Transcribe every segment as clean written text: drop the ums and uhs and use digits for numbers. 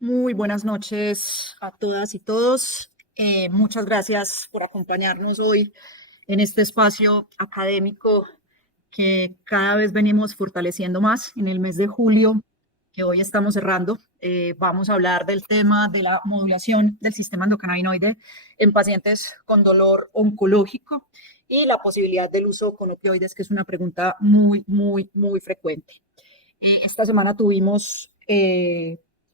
Muy buenas noches a todas y todos. Muchas gracias por acompañarnos hoy en este espacio académico que cada vez venimos fortaleciendo más en el mes de julio, que hoy estamos cerrando. Vamos a hablar del tema de la modulación del sistema endocannabinoide en pacientes con dolor oncológico y la posibilidad del uso con opioides, que es una pregunta muy frecuente. Esta semana tuvimos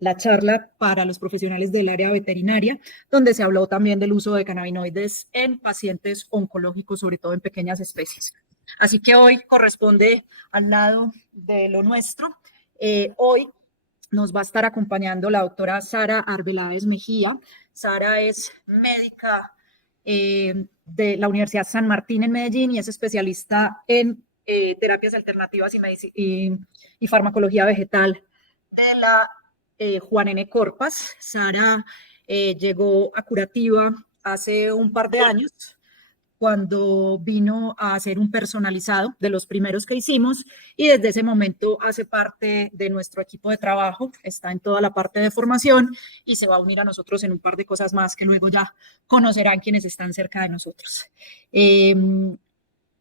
la charla para los profesionales del área veterinaria, donde se habló también del uso de cannabinoides en pacientes oncológicos, sobre todo en pequeñas especies. Así que hoy corresponde al lado de lo nuestro. Hoy nos va a estar acompañando la doctora Sara Arbeláez Mejía. Sara es médica de la Universidad San Martín en Medellín y es especialista en terapias alternativas y farmacología vegetal de la Juan N. Corpas. Sara llegó a Curativa hace un par de años cuando vino a hacer un personalizado de los primeros que hicimos y desde ese momento hace parte de nuestro equipo de trabajo, está en toda la parte de formación y se va a unir a nosotros en un par de cosas más que luego ya conocerán quienes están cerca de nosotros. Eh,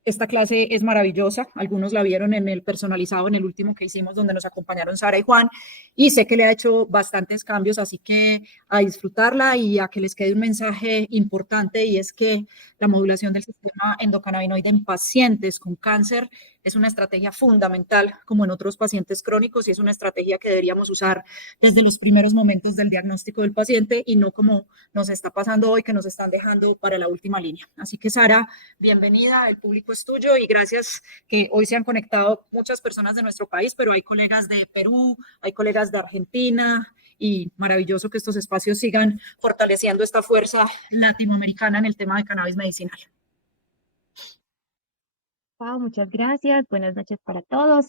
esta clase es maravillosa, algunos la vieron en el personalizado, en el último que hicimos, donde nos acompañaron Sara y Juan, y sé que le ha hecho bastantes cambios, así que a disfrutarla y a que les quede un mensaje importante, y es que la modulación del sistema endocannabinoide en pacientes con cáncer es una estrategia fundamental, como en otros pacientes crónicos, y es una estrategia que deberíamos usar desde los primeros momentos del diagnóstico del paciente y no como nos está pasando hoy, que nos están dejando para la última línea. Así que, Sara, bienvenida, el público es tuyo y gracias que hoy se han conectado muchas personas de nuestro país, pero hay colegas de Perú, hay colegas de Argentina y maravilloso que estos espacios sigan fortaleciendo esta fuerza latinoamericana en el tema de cannabis medicinal. Wow, muchas gracias. Buenas noches para todos.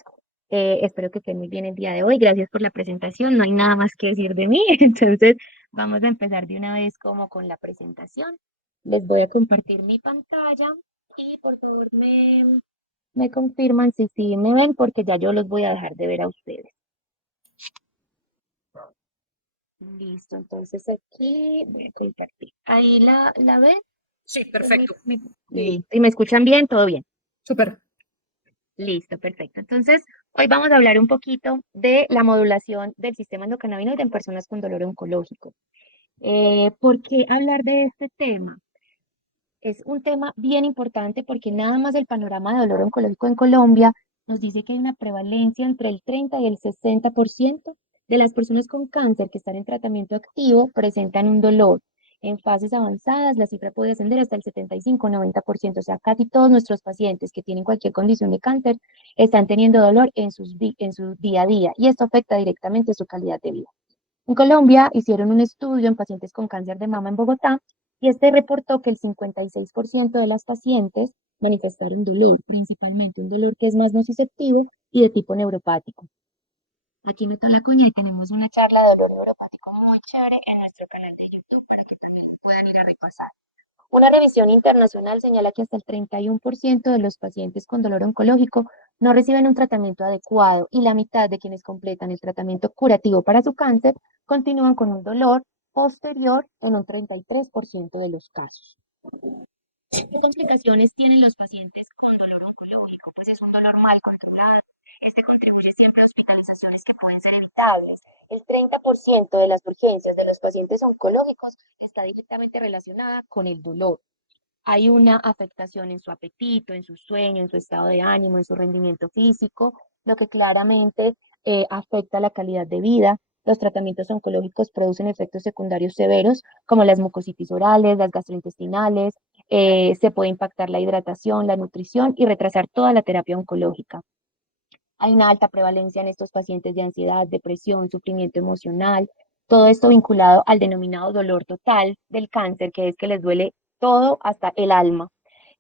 Espero que estén muy bien el día de hoy. Gracias por la presentación. No hay nada más que decir de mí. Entonces, vamos a empezar de una vez como con la presentación. Les voy a compartir mi pantalla y por favor me confirman si sí me ven porque ya yo los voy a dejar de ver a ustedes. Listo, entonces aquí voy a compartir. Ahí la ven. Sí, ¿Sí me- perfecto. me- Y Listo. ¿Y me escuchan bien? ¿Todo bien? súper. Listo, perfecto. Entonces, hoy vamos a hablar un poquito de la modulación del sistema endocannabinoide en personas con dolor oncológico. ¿Por qué hablar de este tema? Es un tema bien importante porque nada más el panorama de dolor oncológico en Colombia nos dice que hay una prevalencia entre el 30 y el 60% de las personas con cáncer que están en tratamiento activo presentan un dolor. En fases avanzadas, la cifra puede ascender hasta el 75-90%. O sea, casi todos nuestros pacientes que tienen cualquier condición de cáncer están teniendo dolor en su día a día y esto afecta directamente su calidad de vida. En Colombia hicieron un estudio en pacientes con cáncer de mama en Bogotá y este reportó que el 56% de las pacientes manifestaron dolor, principalmente un dolor que es más nociceptivo y de tipo neuropático. Aquí meto la cuña y tenemos una charla de dolor neuropático muy chévere en nuestro canal de YouTube para que también puedan ir a repasar. Una revisión internacional señala que hasta el 31% de los pacientes con dolor oncológico no reciben un tratamiento adecuado y la mitad de quienes completan el tratamiento curativo para su cáncer continúan con un dolor posterior en un 33% de los casos. ¿Qué complicaciones tienen los pacientes con dolor oncológico? Pues es un dolor mal controlado. Este contribuye siempre a hospitalizaciones que pueden ser evitables. El 30% de las urgencias de los pacientes oncológicos está directamente relacionada con el dolor. Hay una afectación en su apetito, en su sueño, en su estado de ánimo, en su rendimiento físico, lo que claramente afecta la calidad de vida. Los tratamientos oncológicos producen efectos secundarios severos como las mucositis orales, las gastrointestinales, se puede impactar la hidratación, la nutrición y retrasar toda la terapia oncológica. Hay una alta prevalencia en estos pacientes de ansiedad, depresión, sufrimiento emocional, todo esto vinculado al denominado dolor total del cáncer, que es que les duele todo hasta el alma,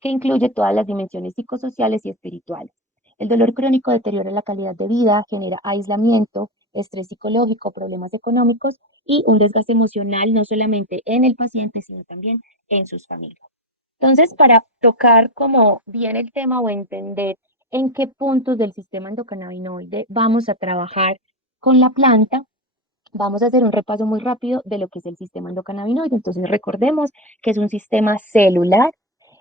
que incluye todas las dimensiones psicosociales y espirituales. El dolor crónico deteriora la calidad de vida, genera aislamiento, estrés psicológico, problemas económicos y un desgaste emocional no solamente en el paciente, sino también en sus familias. Entonces, para tocar como bien el tema o entender en qué puntos del sistema endocannabinoide vamos a trabajar con la planta, Vamos a hacer un repaso muy rápido de lo que es el sistema endocannabinoide. Entonces, recordemos que es un sistema celular,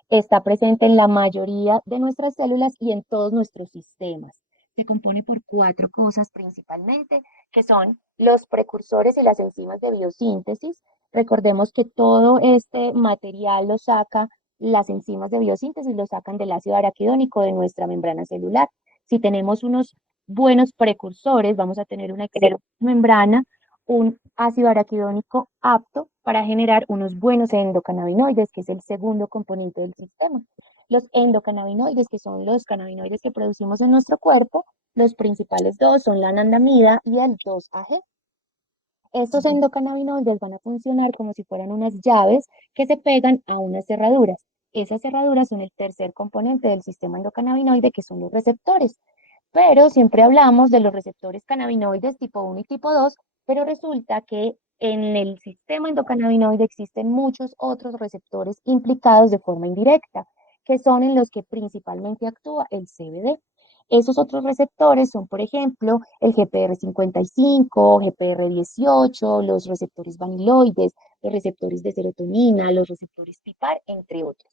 está presente en la mayoría de nuestras células y en todos nuestros sistemas. Se compone por cuatro cosas principalmente, que son los precursores y las enzimas de biosíntesis. Recordemos que todo este material lo saca, las enzimas de biosíntesis lo sacan del ácido araquidónico de nuestra membrana celular. Si tenemos unos buenos precursores, vamos a tener una excelente membrana, un ácido araquidónico apto para generar unos buenos endocannabinoides, que es el segundo componente del sistema. Los endocannabinoides, que son los cannabinoides que producimos en nuestro cuerpo, los principales dos son la anandamida y el 2-AG. Estos endocannabinoides van a funcionar como si fueran unas llaves que se pegan a unas cerraduras. Esas cerraduras son el tercer componente del sistema endocannabinoide, que son los receptores. Pero siempre hablamos de los receptores cannabinoides tipo 1 y tipo 2, pero resulta que en el sistema endocannabinoide existen muchos otros receptores implicados de forma indirecta, que son en los que principalmente actúa el CBD. Esos otros receptores son, por ejemplo, el GPR55, GPR18, los receptores vaniloides, los receptores de serotonina, los receptores PIPAR, entre otros.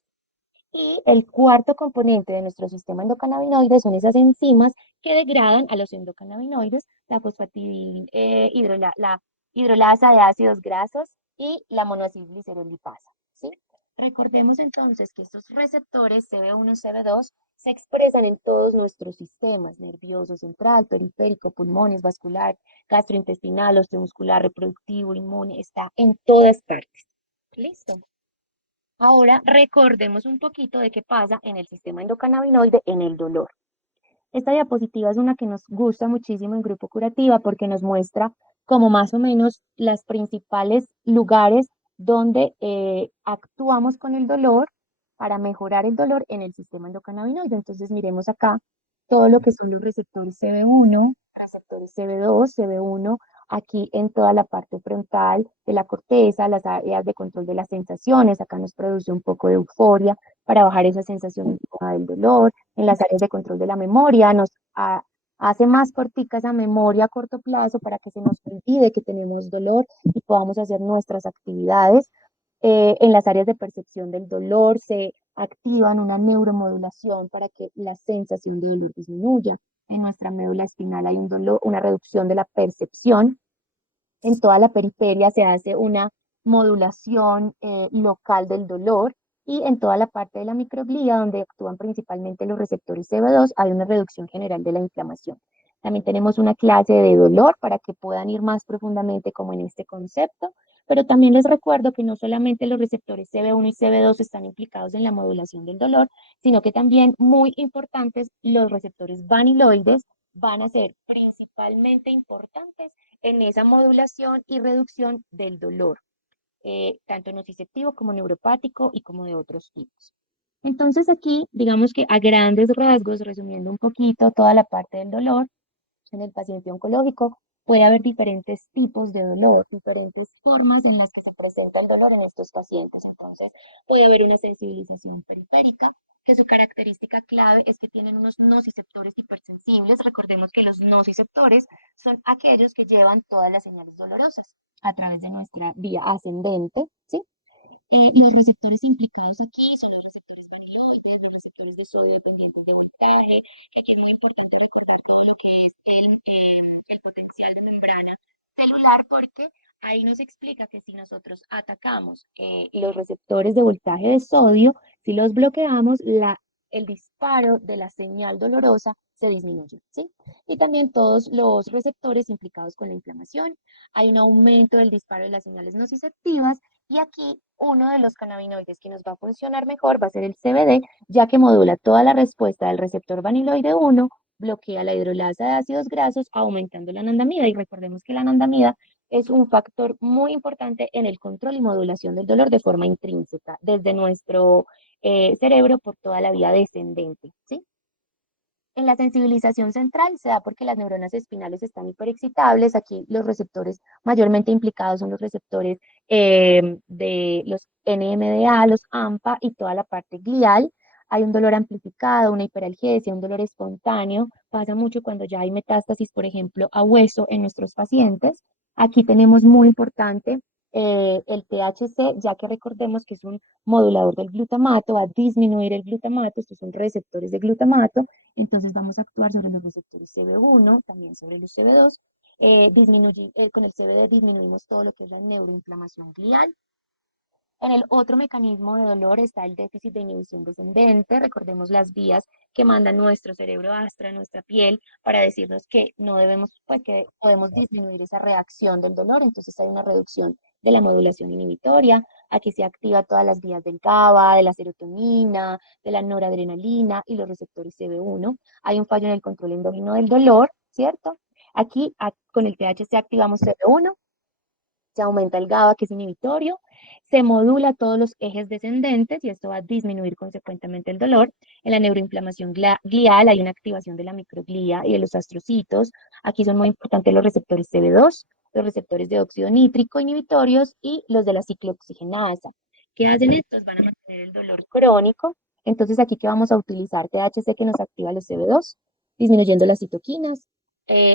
Y el cuarto componente de nuestro sistema endocannabinoide son esas enzimas que degradan a los endocannabinoides, la hidrolasa de ácidos grasos y la monoacilglicerolipasa, ¿sí? Recordemos entonces que estos receptores CB1 y CB2 se expresan en todos nuestros sistemas, nervioso central, periférico, pulmones, vascular, gastrointestinal, osteomuscular, reproductivo, inmune, está en todas partes. ¿Listo? Ahora recordemos un poquito de qué pasa en el sistema endocannabinoide en el dolor. Esta diapositiva es una que nos gusta muchísimo en Grupo Curativa porque nos muestra como más o menos los principales lugares donde actuamos con el dolor para mejorar el dolor en el sistema endocannabinoide. Entonces miremos acá todo lo que son los receptores CB1, receptores CB2, CB1, aquí en toda la parte frontal de la corteza, las áreas de control de las sensaciones, acá nos produce un poco de euforia para bajar esa sensación del dolor, en las áreas de control de la memoria, hace más cortica esa memoria a corto plazo para que se nos olvide que tenemos dolor y podamos hacer nuestras actividades. En las áreas de percepción del dolor se activan una neuromodulación para que la sensación de dolor disminuya. En nuestra médula espinal hay un dolor, una reducción de la percepción. En toda la periferia se hace una modulación local del dolor y en toda la parte de la microglía, donde actúan principalmente los receptores CB2, hay una reducción general de la inflamación. También tenemos una clase de dolor para que puedan ir más profundamente como en este concepto, pero también les recuerdo que no solamente los receptores CB1 y CB2 están implicados en la modulación del dolor, sino que también muy importantes los receptores vaniloides van a ser principalmente importantes en esa modulación y reducción del dolor, tanto nociceptivo como neuropático y como de otros tipos. Entonces aquí, digamos que a grandes rasgos, resumiendo un poquito toda la parte del dolor, en el paciente oncológico puede haber diferentes tipos de dolor, diferentes formas en las que se presenta el dolor en estos pacientes. Entonces, puede haber una sensibilización periférica, que su característica clave es que tienen unos nociceptores hipersensibles. Recordemos que los nociceptores son aquellos que llevan todas las señales dolorosas a través de nuestra vía ascendente, ¿sí? Los receptores implicados aquí son los receptores vaniloides, los receptores de sodio dependientes de voltaje, que aquí es muy importante recordar todo lo que es el potencial de membrana celular, porque ahí nos explica que si nosotros atacamos los receptores de voltaje de sodio, si los bloqueamos, el disparo de la señal dolorosa se disminuye, ¿sí? Y también todos los receptores implicados con la inflamación. Hay un aumento del disparo de las señales nociceptivas y aquí uno de los cannabinoides que nos va a funcionar mejor va a ser el CBD, ya que modula toda la respuesta del receptor vaniloide 1, bloquea la hidrolasa de ácidos grasos, aumentando la anandamida. Y recordemos que la anandamida es un factor muy importante en el control y modulación del dolor de forma intrínseca, desde nuestro cerebro por toda la vía descendente, ¿sí? En la sensibilización central se da porque las neuronas espinales están hiperexcitables. Aquí los receptores mayormente implicados son los receptores de los NMDA, los AMPA y toda la parte glial. Hay un dolor amplificado, una hiperalgesia, un dolor espontáneo. Pasa mucho cuando ya hay metástasis, por ejemplo, a hueso en nuestros pacientes. Aquí tenemos muy importante el THC, ya que recordemos que es un modulador del glutamato, va a disminuir el glutamato, estos son receptores de glutamato, entonces vamos a actuar sobre los receptores CB1, también sobre los CB2, con el CBD disminuimos todo lo que es la neuroinflamación glial. En el otro mecanismo de dolor está el déficit de inhibición descendente. Recordemos las vías que manda nuestro cerebro hasta nuestra piel para decirnos que no debemos, pues que podemos disminuir esa reacción del dolor. Entonces hay una reducción de la modulación inhibitoria. Aquí se activa todas las vías del GABA, de la serotonina, de la noradrenalina y los receptores CB1. Hay un fallo en el control endógeno del dolor, ¿cierto? Aquí con el THC activamos CB1, se aumenta el GABA, que es inhibitorio, se modula todos los ejes descendentes y esto va a disminuir consecuentemente el dolor. En la neuroinflamación glial hay una activación de la microglía y de los astrocitos. Aquí son muy importantes los receptores CB2, los receptores de óxido nítrico inhibitorios y los de la ciclooxigenasa. ¿Qué hacen estos? Van a mantener el dolor crónico. Entonces aquí que vamos a utilizar THC que nos activa los CB2, disminuyendo las citoquinas.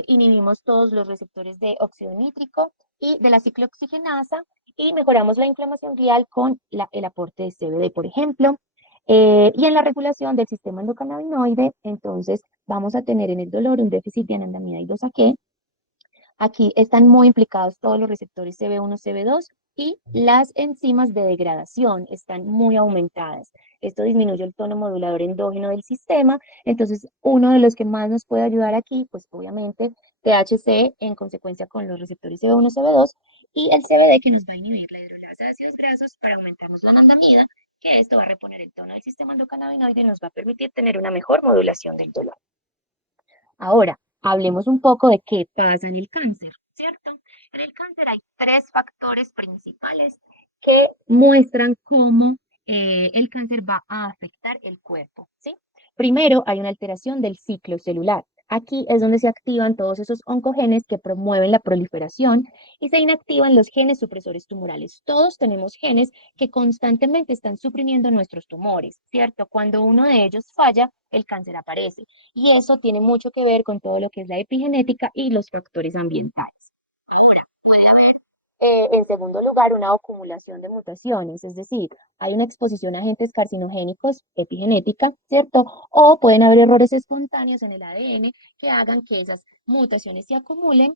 Inhibimos todos los receptores de óxido nítrico y de la ciclooxigenasa y mejoramos la inflamación glial con el aporte de CBD, por ejemplo. Y en la regulación del sistema endocannabinoide, entonces vamos a tener en el dolor un déficit de anandamida y 2-AQ. Aquí están muy implicados todos los receptores CB1, CB2 y las enzimas de degradación están muy aumentadas. Esto disminuye el tono modulador endógeno del sistema. Entonces, uno de los que más nos puede ayudar aquí, pues obviamente THC en consecuencia con los receptores CB1, CB2 y el CBD que nos va a inhibir la hidrolasa de ácidos grasos para aumentarnos la anandamida, que esto va a reponer el tono del sistema endocannabinoide y nos va a permitir tener una mejor modulación del dolor. Ahora, hablemos un poco de qué pasa en el cáncer, ¿cierto? En el cáncer hay tres factores principales que muestran cómo el cáncer va a afectar el cuerpo, ¿sí? Primero, hay una alteración del ciclo celular. Aquí es donde se activan todos esos oncogenes que promueven la proliferación y se inactivan los genes supresores tumorales. Todos tenemos genes que constantemente están suprimiendo nuestros tumores, ¿cierto? Cuando uno de ellos falla, el cáncer aparece. Y eso tiene mucho que ver con todo lo que es la epigenética y los factores ambientales. Ahora, puede haber, en segundo lugar, una acumulación de mutaciones, es decir, hay una exposición a agentes carcinogénicos epigenética, ¿cierto? O pueden haber errores espontáneos en el ADN que hagan que esas mutaciones se acumulen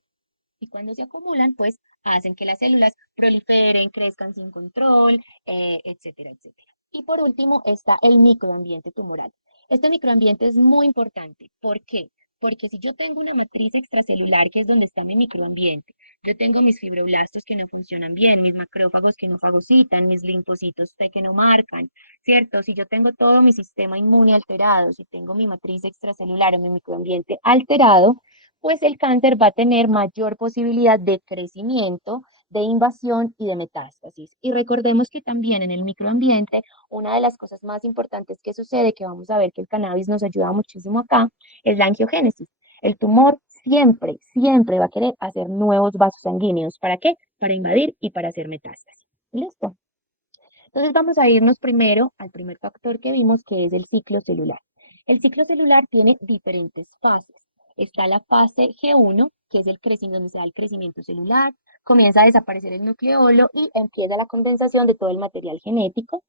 y cuando se acumulan, pues hacen que las células proliferen, crezcan sin control, etcétera, etcétera. Y por último está el microambiente tumoral. Este microambiente es muy importante. ¿Por qué? Porque si yo tengo una matriz extracelular, que es donde está mi microambiente, yo tengo mis fibroblastos que no funcionan bien, mis macrófagos que no fagocitan, mis linfocitos T que no marcan, ¿cierto? Si yo tengo todo mi sistema inmune alterado, si tengo mi matriz extracelular o mi microambiente alterado, pues el cáncer va a tener mayor posibilidad de crecimiento, de invasión y de metástasis. Y recordemos que también en el microambiente, una de las cosas más importantes que sucede, que vamos a ver que el cannabis nos ayuda muchísimo acá, es la angiogénesis. El tumor siempre, siempre va a querer hacer nuevos vasos sanguíneos. ¿Para qué? Para invadir y para hacer metástasis. ¿Listo? Entonces vamos a irnos primero al primer factor que vimos, que es el ciclo celular. El ciclo celular tiene diferentes fases. Está la fase G1, que es el crecimiento, donde se da el crecimiento celular, comienza a desaparecer el nucleolo y empieza la condensación de todo el material genético.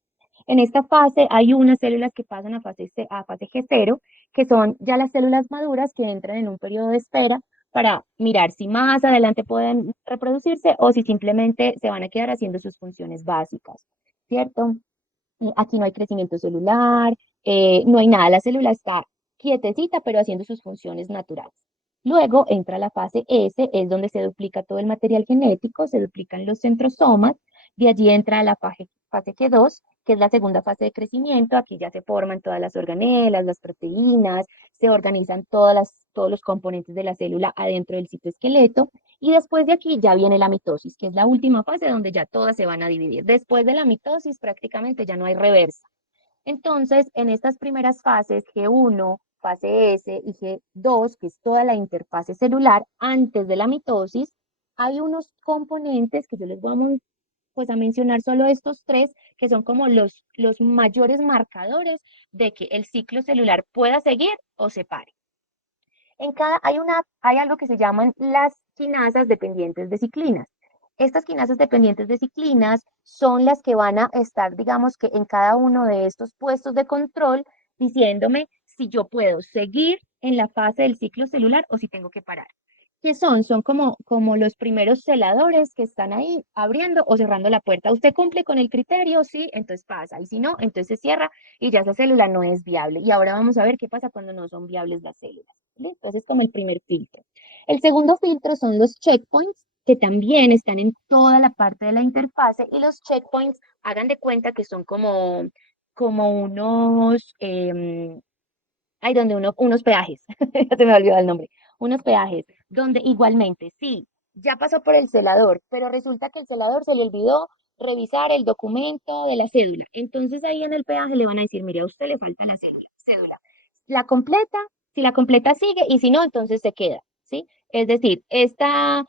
En esta fase hay unas células que pasan a fase G0, que son ya las células maduras que entran en un periodo de espera para mirar si más adelante pueden reproducirse o si simplemente se van a quedar haciendo sus funciones básicas, ¿cierto? Aquí no hay crecimiento celular, no hay nada, la célula está quietecita, pero haciendo sus funciones naturales. Luego entra la fase S, es donde se duplica todo el material genético, se duplican los centrosomas, de allí entra la fase G2, que es la segunda fase de crecimiento, aquí ya se forman todas las organelas, las proteínas, se organizan todos los componentes de la célula adentro del citoesqueleto, y después de aquí ya viene la mitosis, que es la última fase donde ya todas se van a dividir. Después de la mitosis prácticamente ya no hay reversa. Entonces, en estas primeras fases, G1, fase S y G2, que es toda la interfase celular, antes de la mitosis, hay unos componentes que yo les voy a, pues, a mencionar solo estos tres, que son como los mayores marcadores de que el ciclo celular pueda seguir o se pare. Hay algo que se llaman las quinasas dependientes de ciclinas. Estas quinasas dependientes de ciclinas son las que van a estar, digamos que en cada uno de estos puestos de control, diciéndome si yo puedo seguir en la fase del ciclo celular o si tengo que parar. ¿Qué son? Son como los primeros celadores que están ahí abriendo o cerrando la puerta. Usted cumple con el criterio, sí, entonces pasa. Y si no, entonces se cierra y ya esa célula no es viable. Y ahora vamos a ver qué pasa cuando no son viables las células. ¿Listo? Entonces es como el primer filtro. El segundo filtro son los checkpoints, que también están en toda la parte de la interfase. Y los checkpoints, hagan de cuenta que son como unos, hay donde unos peajes, ya se me olvidó el nombre, unos peajes, donde igualmente, sí, ya pasó por el celador, pero resulta que el celador se le olvidó revisar el documento de la cédula. Entonces ahí en el peaje le van a decir, mire, a usted le falta la cédula. La completa, si la completa sigue y si no, entonces se queda, ¿sí? Es decir, estas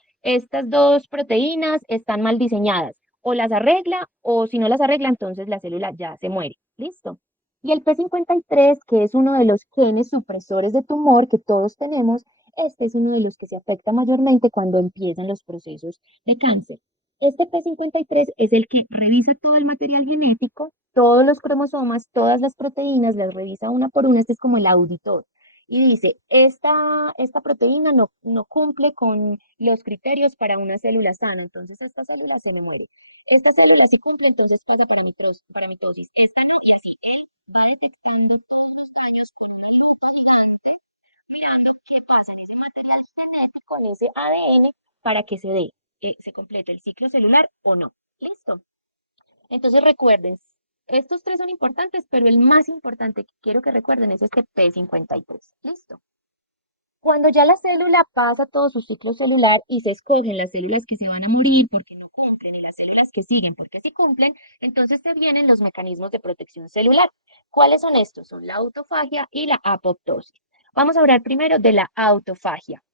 dos proteínas están mal diseñadas, o las arregla, o si no las arregla, entonces la célula ya se muere, ¿listo? Y el P53, que es uno de los genes supresores de tumor que todos tenemos, este es uno de los que se afecta mayormente cuando empiezan los procesos de cáncer. Este P53 es el que revisa todo el material genético, todos los cromosomas, todas las proteínas, las revisa una por una. Este es como el auditor. Y dice, esta proteína no cumple con los criterios para una célula sana, entonces esta célula se me muere. Esta célula sí cumple, entonces pasa para mitosis. Esta no, y así va detectando todos los daños por una lista gigante, mirando qué pasa en ese material genético, en ese ADN, para que se dé, se complete el ciclo celular o no. ¿Listo? Entonces recuerden, estos tres son importantes, pero el más importante que quiero que recuerden es este P53. ¿Listo? Cuando ya la célula pasa todo su ciclo celular y se escogen las células que se van a morir porque no cumplen y las células que siguen porque sí cumplen, entonces se vienen los mecanismos de protección celular. ¿Cuáles son estos? Son la autofagia y la apoptosis. Vamos a hablar primero de la autofagia.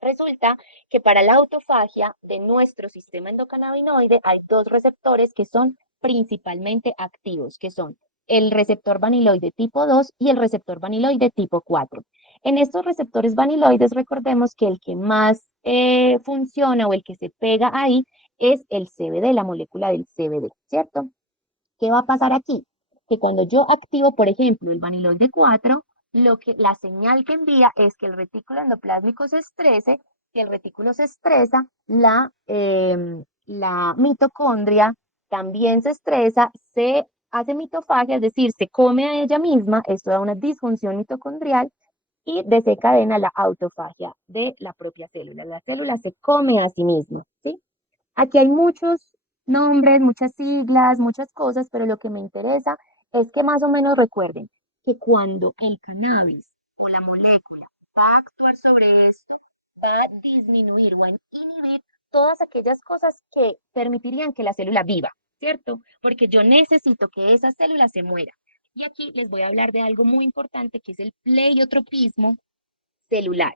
Resulta que para la autofagia de nuestro sistema endocannabinoide hay dos receptores que son principalmente activos, que son el receptor vaniloide tipo 2 y el receptor vaniloide tipo 4. En estos receptores vaniloides, recordemos que el que más funciona o el que se pega ahí es el CBD, la molécula del CBD, ¿cierto? ¿Qué va a pasar aquí? Que cuando yo activo, por ejemplo, el vaniloide 4, la señal que envía es que el retículo endoplásmico se estrese. Si el retículo se estresa, la mitocondria también se estresa, se hace mitofagia, es decir, se come a ella misma, esto da una disfunción mitocondrial y desencadena la autofagia de la propia célula. La célula se come a sí misma, ¿sí? Aquí hay muchos nombres, muchas siglas, muchas cosas, pero lo que me interesa es que más o menos recuerden que cuando el cannabis o la molécula va a actuar sobre esto, va a disminuir o a inhibir todas aquellas cosas que permitirían que la célula viva, ¿cierto? Porque yo necesito que esa célula se muera. Y aquí les voy a hablar de algo muy importante que es el pleiotropismo celular.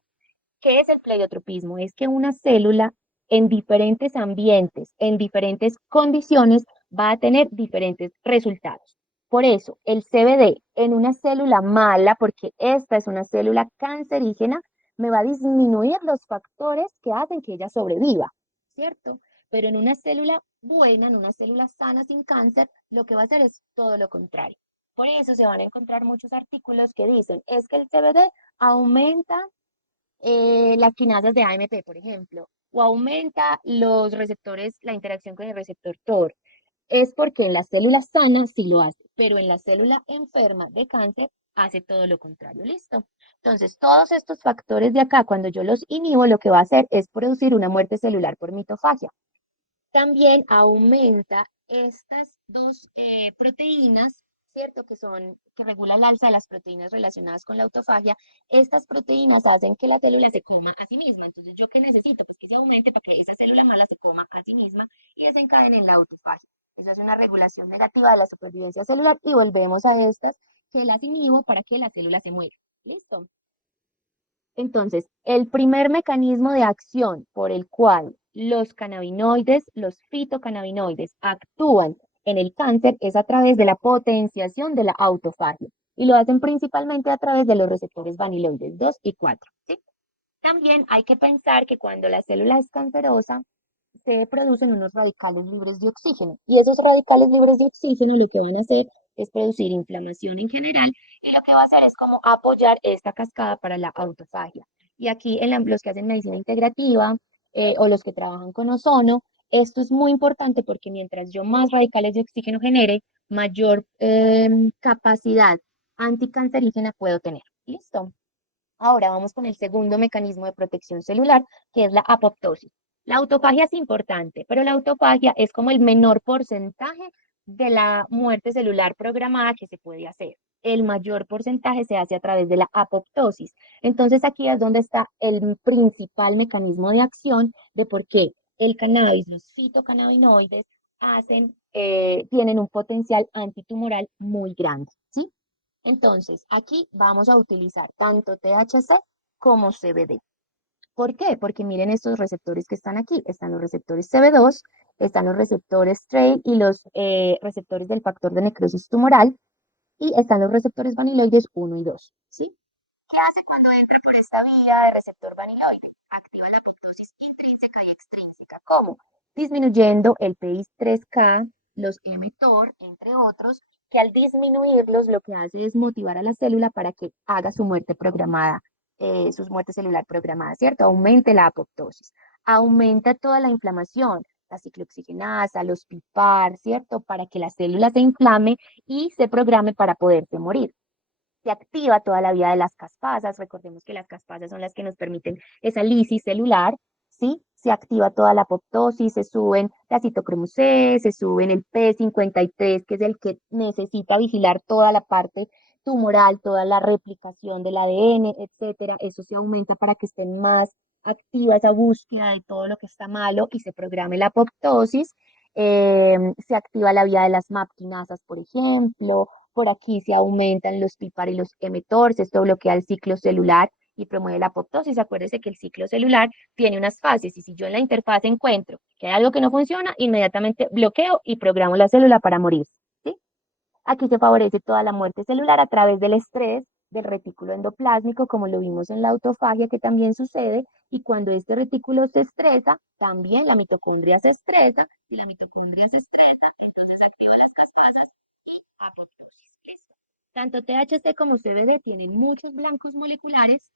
¿Qué es el pleiotropismo? Es que una célula en diferentes ambientes, en diferentes condiciones, va a tener diferentes resultados. Por eso, el CBD en una célula mala, porque esta es una célula cancerígena, me va a disminuir los factores que hacen que ella sobreviva, ¿cierto? Pero en una célula buena, en una célula sana sin cáncer, lo que va a hacer es todo lo contrario. Por eso se van a encontrar muchos artículos que dicen, es que el CBD aumenta las quinasas de AMP, por ejemplo, o aumenta los receptores, la interacción con el receptor TOR. Es porque en las células sanas sí lo hace, pero en la célula enferma de cáncer hace todo lo contrario. ¿Listo? Entonces, todos estos factores de acá, cuando yo los inhibo, lo que va a hacer es producir una muerte celular por mitofagia. También aumenta estas dos proteínas, ¿cierto? Que regulan el alza de las proteínas relacionadas con la autofagia. Estas proteínas hacen que la célula se coma a sí misma. Entonces, ¿yo qué necesito? Pues que se aumente para que esa célula mala se coma a sí misma y desencadene la autofagia. Eso es una regulación negativa de la supervivencia celular y volvemos a estas que las inhibo para que la célula se muera. ¿Listo? Entonces, el primer mecanismo de acción por el cual los cannabinoides, los fitocannabinoides, actúan en el cáncer es a través de la potenciación de la autofagia. Y lo hacen principalmente a través de los receptores vaniloides 2 y 4. ¿Sí? También hay que pensar que cuando la célula es cancerosa, se producen unos radicales libres de oxígeno. Y esos radicales libres de oxígeno lo que van a hacer es producir inflamación en general y lo que va a hacer es como apoyar esta cascada para la autofagia. Y aquí los que hacen medicina integrativa o los que trabajan con ozono, esto es muy importante porque mientras yo más radicales de oxígeno genere, mayor capacidad anticancerígena puedo tener. ¿Listo? Ahora vamos con el segundo mecanismo de protección celular, que es la apoptosis. La autofagia es importante, pero la autofagia es como el menor porcentaje de la muerte celular programada que se puede hacer. El mayor porcentaje se hace a través de la apoptosis. Entonces aquí es donde está el principal mecanismo de acción de por qué el cannabis, los fitocannabinoides, tienen un potencial antitumoral muy grande, ¿sí? Entonces, aquí vamos a utilizar tanto THC como CBD. ¿Por qué? Porque miren estos receptores que están aquí. Están los receptores CB2, están los receptores TREI y los receptores del factor de necrosis tumoral y están los receptores vaniloides 1 y 2, ¿sí? ¿Qué hace cuando entra por esta vía de receptor vaniloide? Activa la apoptosis intrínseca y extrínseca. ¿Cómo? Disminuyendo el PI3K, los mTOR, entre otros, que al disminuirlos lo que hace es motivar a la célula para que haga su muerte programada, su muerte celular programada, ¿cierto? Aumente la apoptosis, aumenta toda la inflamación, la ciclooxigenasa, los PIPAR, ¿cierto? Para que la célula se inflame y se programe para poderse morir. Se activa toda la vida de las caspasas. Recordemos que las caspasas son las que nos permiten esa lisis celular, ¿sí? Se activa toda la apoptosis, se suben la citocromo C, se suben el P53, que es el que necesita vigilar toda la parte tumoral, toda la replicación del ADN, etcétera. Eso se aumenta para que estén más activa esa búsqueda de todo lo que está malo y se programe la apoptosis. Se activa la vía de las MAP quinasas, por ejemplo. Por aquí se aumentan los PIPAR y los mTORs. Esto bloquea el ciclo celular y promueve la apoptosis. Acuérdense que el ciclo celular tiene unas fases y si yo en la interfaz encuentro que hay algo que no funciona, inmediatamente bloqueo y programo la célula para morir, ¿sí? Aquí se favorece toda la muerte celular a través del estrés del retículo endoplásmico, como lo vimos en la autofagia, que también sucede. Y cuando este retículo se estresa, también la mitocondria se estresa. Si la mitocondria se estresa, entonces activa las caspasas y apoptosis. Listo. Tanto THC como CBD tienen muchos blancos moleculares,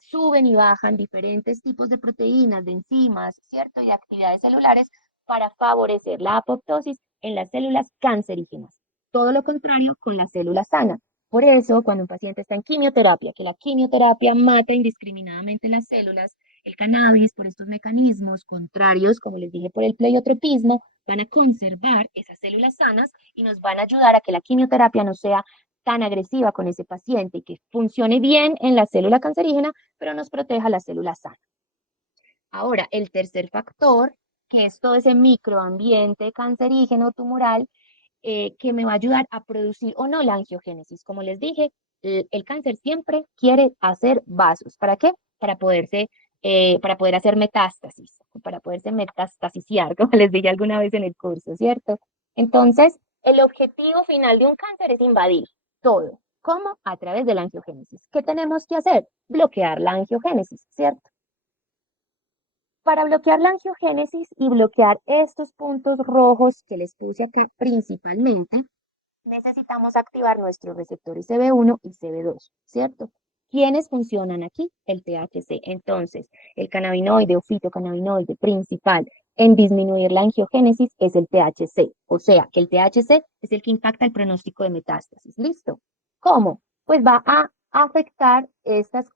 suben y bajan diferentes tipos de proteínas, de enzimas, ¿cierto? Y de actividades celulares para favorecer la apoptosis en las células cancerígenas. Todo lo contrario con la célula sana. Por eso, cuando un paciente está en quimioterapia, que la quimioterapia mata indiscriminadamente las células, el cannabis, por estos mecanismos contrarios, como les dije, por el pleiotropismo, van a conservar esas células sanas y nos van a ayudar a que la quimioterapia no sea tan agresiva con ese paciente y que funcione bien en la célula cancerígena, pero nos proteja la célula sana. Ahora, el tercer factor, que es todo ese microambiente cancerígeno tumoral, que me va a ayudar a producir o no la angiogénesis. Como les dije, el cáncer siempre quiere hacer vasos. ¿Para qué? Para poder hacer metástasis, para poderse metastasiciar, como les dije alguna vez en el curso, ¿cierto? Entonces, el objetivo final de un cáncer es invadir todo. ¿Cómo? A través de la angiogénesis. ¿Qué tenemos que hacer? Bloquear la angiogénesis, ¿cierto? Para bloquear la angiogénesis y bloquear estos puntos rojos que les puse acá principalmente, necesitamos activar nuestros receptores CB1 y CB2, ¿cierto? ¿Quiénes funcionan aquí? El THC. Entonces, el cannabinoide o fitocannabinoide principal en disminuir la angiogénesis es el THC. O sea, que el THC es el que impacta el pronóstico de metástasis. ¿Listo? ¿Cómo? Pues va a afectar estas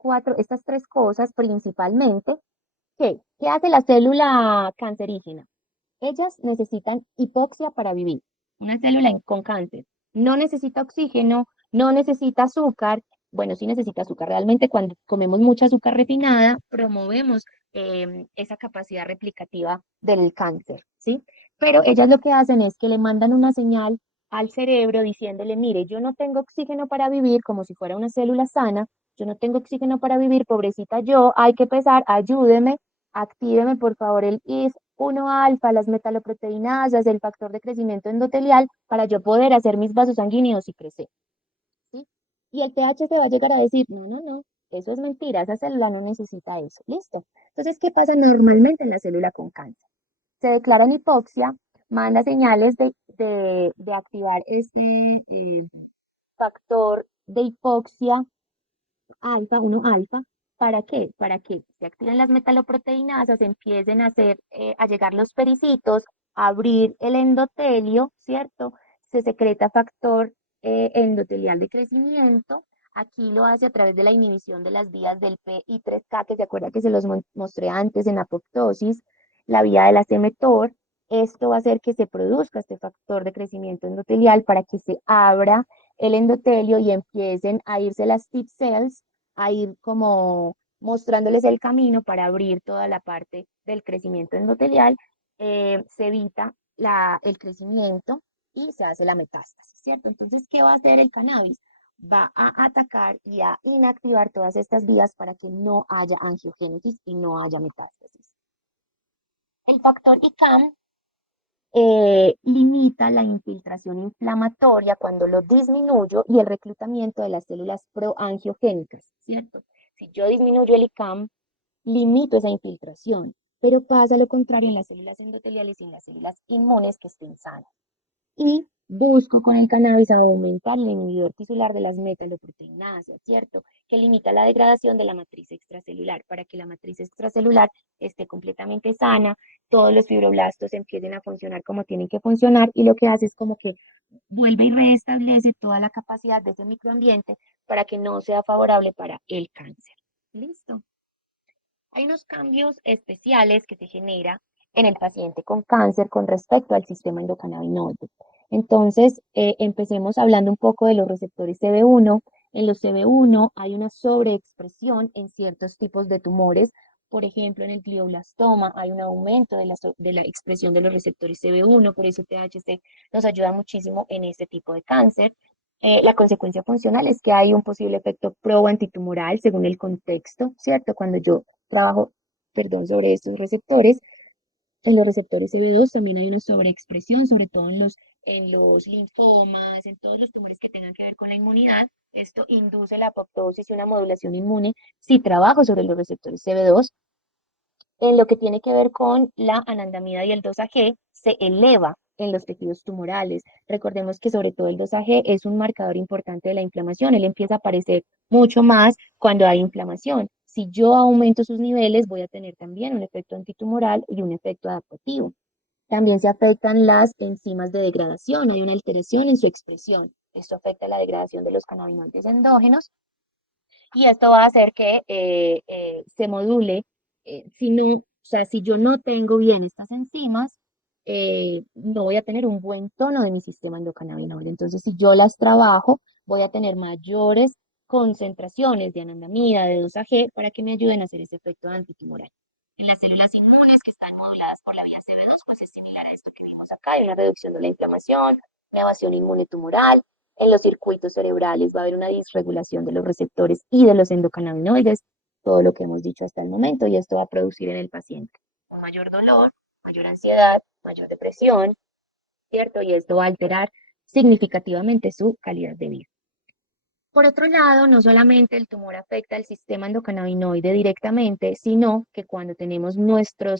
tres cosas principalmente. ¿Qué hace la célula cancerígena? Ellas necesitan hipoxia para vivir. Una célula con cáncer no necesita oxígeno, no necesita azúcar. Bueno, sí necesita azúcar. Realmente cuando comemos mucha azúcar refinada, promovemos esa capacidad replicativa del cáncer, ¿sí? Pero ellas lo que hacen es que le mandan una señal al cerebro diciéndole, mire, yo no tengo oxígeno para vivir, como si fuera una célula sana, yo no tengo oxígeno para vivir, pobrecita yo, hay que pesar, ayúdeme, actíveme por favor el IS-1 alfa, las metaloproteinasas, el factor de crecimiento endotelial, para yo poder hacer mis vasos sanguíneos y crecer, ¿sí? Y el THC va a llegar a decir, no, no, no, Eso es mentira, esa célula no necesita eso. ¿Listo? Entonces, ¿qué pasa normalmente en la célula con cáncer? Se declara en hipoxia, manda señales de activar este factor de hipoxia alfa, 1 alfa. ¿Para qué? Para que se activen las metaloproteinasas, empiecen a hacer, a llegar los pericitos, a abrir el endotelio, ¿cierto? Se secreta factor endotelial de crecimiento. Aquí lo hace a través de la inhibición de las vías del PI3K, que se acuerda que se los mostré antes en apoptosis, la vía de la mTOR. Esto va a hacer que se produzca este factor de crecimiento endotelial para que se abra el endotelio y empiecen a irse las tip cells, a ir como mostrándoles el camino para abrir toda la parte del crecimiento endotelial. Se evita el crecimiento y se hace la metástasis, ¿cierto? Entonces, ¿qué va a hacer el cannabis? Va a atacar y a inactivar todas estas vías para que no haya angiogénesis y no haya metástasis. El factor ICAM limita la infiltración inflamatoria cuando lo disminuyo y el reclutamiento de las células proangiogénicas, ¿cierto? Si yo disminuyo el ICAM, limito esa infiltración, pero pasa lo contrario en las células endoteliales y en las células inmunes que estén sanas. Y busco con el cannabis aumentar el inhibidor tisular de las metaloproteinasas, ¿cierto? Que limita la degradación de la matriz extracelular para que la matriz extracelular esté completamente sana, todos los fibroblastos empiecen a funcionar como tienen que funcionar y lo que hace es como que vuelve y reestablece toda la capacidad de ese microambiente para que no sea favorable para el cáncer. ¿Listo? Hay unos cambios especiales que se genera en el paciente con cáncer con respecto al sistema endocannabinoide. Entonces, empecemos hablando un poco de los receptores CB1. En los CB1 hay una sobreexpresión en ciertos tipos de tumores. Por ejemplo, en el glioblastoma hay un aumento de la expresión de los receptores CB1, por eso THC nos ayuda muchísimo en este tipo de cáncer. La consecuencia funcional es que hay un posible efecto pro antitumoral según el contexto, ¿cierto? Cuando yo trabajo, perdón, sobre estos receptores. En los receptores CB2 también hay una sobreexpresión, sobre todo en los linfomas, en todos los tumores que tengan que ver con la inmunidad. Esto induce la apoptosis y una modulación inmune si trabajo sobre los receptores CB2. En lo que tiene que ver con la anandamida y el 2-AG, se eleva en los tejidos tumorales. Recordemos que sobre todo el 2-AG es un marcador importante de la inflamación. Él empieza a aparecer mucho más cuando hay inflamación. Si yo aumento sus niveles, voy a tener también un efecto antitumoral y un efecto adaptativo. También se afectan las enzimas de degradación. Hay una alteración en su expresión. Esto afecta la degradación de los cannabinoides endógenos y esto va a hacer que se module. Si no, o sea, si yo no tengo bien estas enzimas, no voy a tener un buen tono de mi sistema endocannabinoide. Entonces, si yo las trabajo, voy a tener mayores concentraciones de anandamida, de 2-AG, para que me ayuden a hacer ese efecto antitumoral. En las células inmunes que están moduladas por la vía CB2, pues es similar a esto que vimos acá, hay una reducción de la inflamación, una evasión inmune tumoral. En los circuitos cerebrales va a haber una disregulación de los receptores y de los endocannabinoides, todo lo que hemos dicho hasta el momento, y esto va a producir en el paciente un mayor dolor, mayor ansiedad, mayor depresión, ¿cierto? Y esto va a alterar significativamente su calidad de vida. Por otro lado, no solamente el tumor afecta al sistema endocannabinoide directamente, sino que cuando tenemos nuestro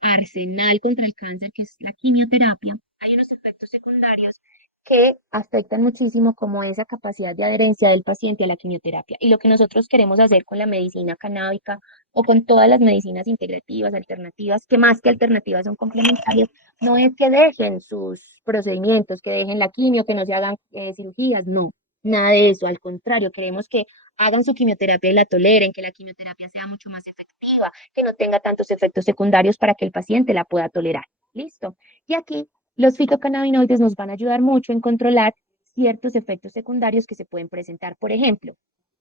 arsenal contra el cáncer, que es la quimioterapia, hay unos efectos secundarios que afectan muchísimo como esa capacidad de adherencia del paciente a la quimioterapia. Y lo que nosotros queremos hacer con la medicina canábica o con todas las medicinas integrativas, alternativas, que más que alternativas son complementarias, no es que dejen sus procedimientos, que dejen la quimio, que no se hagan cirugías, no. Nada de eso, al contrario, queremos que hagan su quimioterapia y la toleren, que la quimioterapia sea mucho más efectiva, que no tenga tantos efectos secundarios para que el paciente la pueda tolerar. ¿Listo? Y aquí los fitocannabinoides nos van a ayudar mucho en controlar ciertos efectos secundarios que se pueden presentar. Por ejemplo,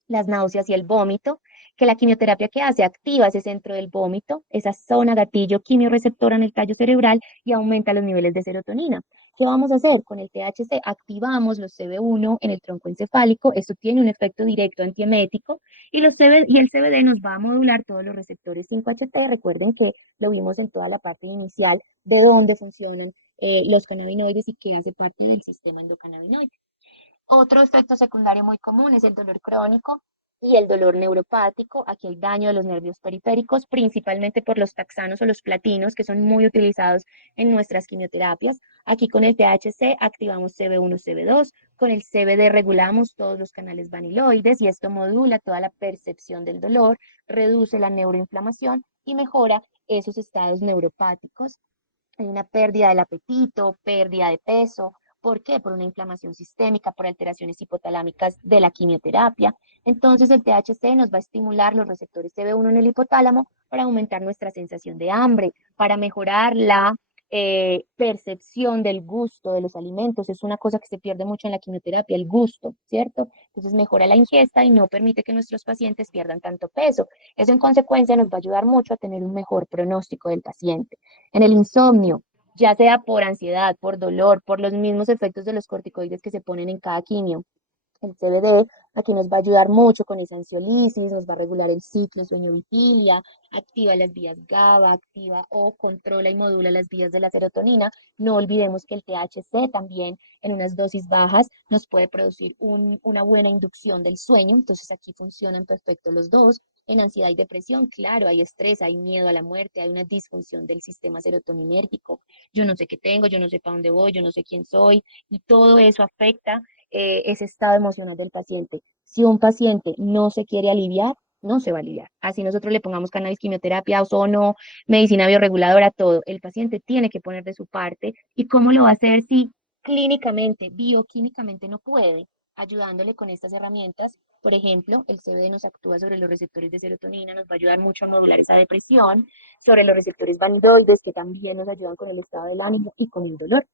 las náuseas y el vómito, que la quimioterapia que hace activa ese centro del vómito, esa zona gatillo quimiorreceptora en el tallo cerebral y aumenta los niveles de serotonina. ¿Qué vamos a hacer? Con el THC activamos los CB1 en el tronco encefálico, esto tiene un efecto directo antiemético y, y el CBD nos va a modular todos los receptores 5-HT. Recuerden que lo vimos en toda la parte inicial de dónde funcionan los cannabinoides y qué hace parte del sistema endocannabinoide. Otro efecto secundario muy común es el dolor crónico. y el dolor neuropático. Aquí hay daño de los nervios periféricos, principalmente por los taxanos o los platinos, que son muy utilizados en nuestras quimioterapias. Aquí con el THC activamos CB1, CB2, con el CBD regulamos todos los canales vaniloides y esto modula toda la percepción del dolor, reduce la neuroinflamación y mejora esos estados neuropáticos. Hay una pérdida del apetito, pérdida de peso. ¿Por qué? Por una inflamación sistémica, por alteraciones hipotalámicas de la quimioterapia. Entonces el THC nos va a estimular los receptores CB1 en el hipotálamo para aumentar nuestra sensación de hambre, para mejorar la percepción del gusto de los alimentos. Es una cosa que se pierde mucho en la quimioterapia, el gusto, ¿cierto? Entonces mejora la ingesta y no permite que nuestros pacientes pierdan tanto peso. Eso en consecuencia nos va a ayudar mucho a tener un mejor pronóstico del paciente. En el insomnio, ya sea por ansiedad, por dolor, por los mismos efectos de los corticoides que se ponen en cada quimio, el CBD aquí nos va a ayudar mucho con esa ansiolisis, nos va a regular el ciclo sueño-vigilia, activa las vías GABA, activa o controla y modula las vías de la serotonina. No olvidemos que el THC también en unas dosis bajas nos puede producir una buena inducción del sueño, entonces aquí funcionan perfecto los dos. En ansiedad y depresión, claro, hay estrés, hay miedo a la muerte, hay una disfunción del sistema serotoninérgico. Yo no sé qué tengo, yo no sé para dónde voy, yo no sé quién soy, y todo eso afecta ese estado emocional del paciente. Si un paciente no se quiere aliviar, no se va a aliviar. Así nosotros le pongamos cannabis, quimioterapia, ozono, medicina bioreguladora, todo. El paciente tiene que poner de su parte. ¿Y cómo lo va a hacer si clínicamente, bioquímicamente no puede? Ayudándole con estas herramientas. Por ejemplo, el CBD nos actúa sobre los receptores de serotonina, nos va a ayudar mucho a modular esa depresión, sobre los receptores validoides, que también nos ayudan con el estado del ánimo y con el dolor.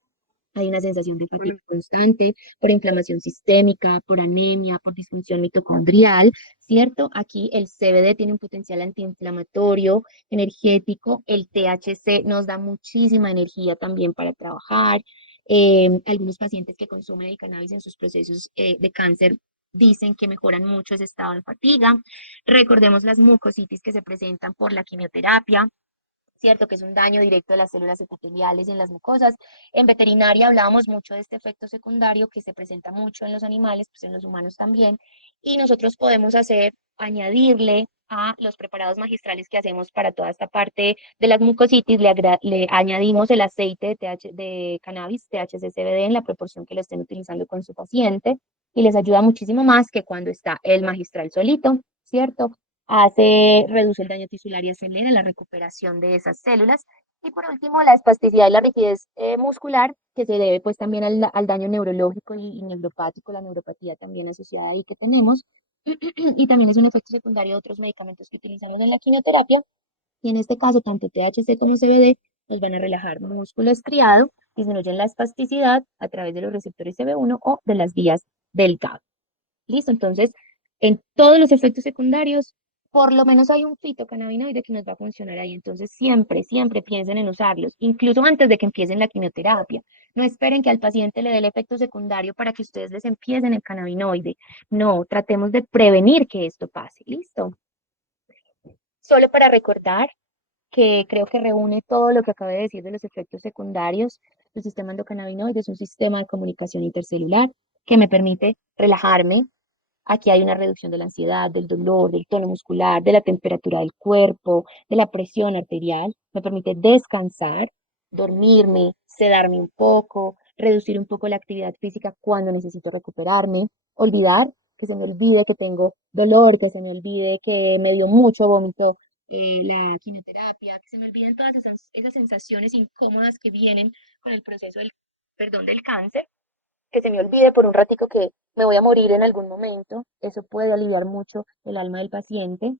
Hay una sensación de fatiga constante por inflamación sistémica, por anemia, por disfunción mitocondrial, ¿cierto? Aquí el CBD tiene un potencial antiinflamatorio, energético, el THC nos da muchísima energía también para trabajar. Algunos pacientes que consumen el cannabis en sus procesos de cáncer dicen que mejoran mucho ese estado de fatiga. Recordemos las mucositis que se presentan por la quimioterapia, ¿cierto? Que es un daño directo de las células epiteliales en las mucosas. En veterinaria hablábamos mucho de este efecto secundario que se presenta mucho en los animales, pues en los humanos también, y nosotros podemos añadirle a los preparados magistrales que hacemos para toda esta parte de las mucositis, le añadimos el aceite de cannabis, THC-CBD, en la proporción que lo estén utilizando con su paciente, y les ayuda muchísimo más que cuando está el magistral solito, ¿cierto? Reduce el daño tisular y acelera la recuperación de esas células. Y por último, la espasticidad y la rigidez muscular, que se debe pues también al daño neurológico y neuropático, la neuropatía también asociada ahí que tenemos. Y también es un efecto secundario de otros medicamentos que utilizamos en la quimioterapia. Y en este caso, tanto THC como CBD nos van a relajar músculo estriado, disminuyen la espasticidad a través de los receptores CB1 o de las vías del GABA. Listo, entonces, en todos los efectos secundarios, por lo menos hay un fitocannabinoide que nos va a funcionar ahí. Entonces, siempre, siempre piensen en usarlos, incluso antes de que empiecen la quimioterapia. No esperen que al paciente le dé el efecto secundario para que ustedes les empiecen el cannabinoide. No, tratemos de prevenir que esto pase. Listo. Solo para recordar que creo que reúne todo lo que acabé de decir de los efectos secundarios. El sistema endocannabinoide es un sistema de comunicación intercelular que me permite relajarme. Aquí hay una reducción de la ansiedad, del dolor, del tono muscular, de la temperatura del cuerpo, de la presión arterial. Me permite descansar, dormirme, sedarme un poco, reducir un poco la actividad física cuando necesito recuperarme, olvidar, que se me olvide que tengo dolor, que se me olvide que me dio mucho vómito la quimioterapia, que se me olviden todas esas sensaciones incómodas que vienen con el proceso del cáncer, que se me olvide por un ratico que me voy a morir en algún momento. Eso puede aliviar mucho el alma del paciente,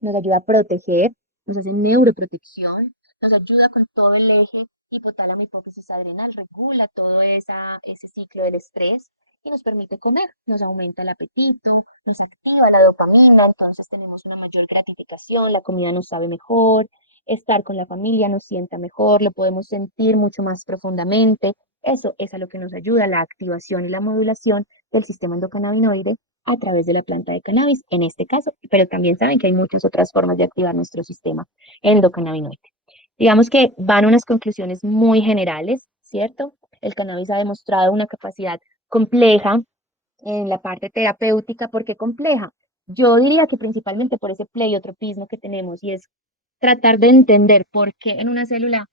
nos ayuda a proteger, nos hace neuroprotección, nos ayuda con todo el eje hipotálamo, hipófisis adrenal, regula todo ese ciclo del estrés y nos permite comer, nos aumenta el apetito, nos activa la dopamina, entonces tenemos una mayor gratificación, la comida nos sabe mejor, estar con la familia nos sienta mejor, lo podemos sentir mucho más profundamente. Eso es a lo que nos ayuda la activación y la modulación del sistema endocannabinoide a través de la planta de cannabis, en este caso, pero también saben que hay muchas otras formas de activar nuestro sistema endocannabinoide. Digamos que van unas conclusiones muy generales, ¿cierto? El cannabis ha demostrado una capacidad compleja en la parte terapéutica. ¿Por qué compleja? Yo diría que principalmente por ese pleiotropismo que tenemos y es tratar de entender por qué en una célula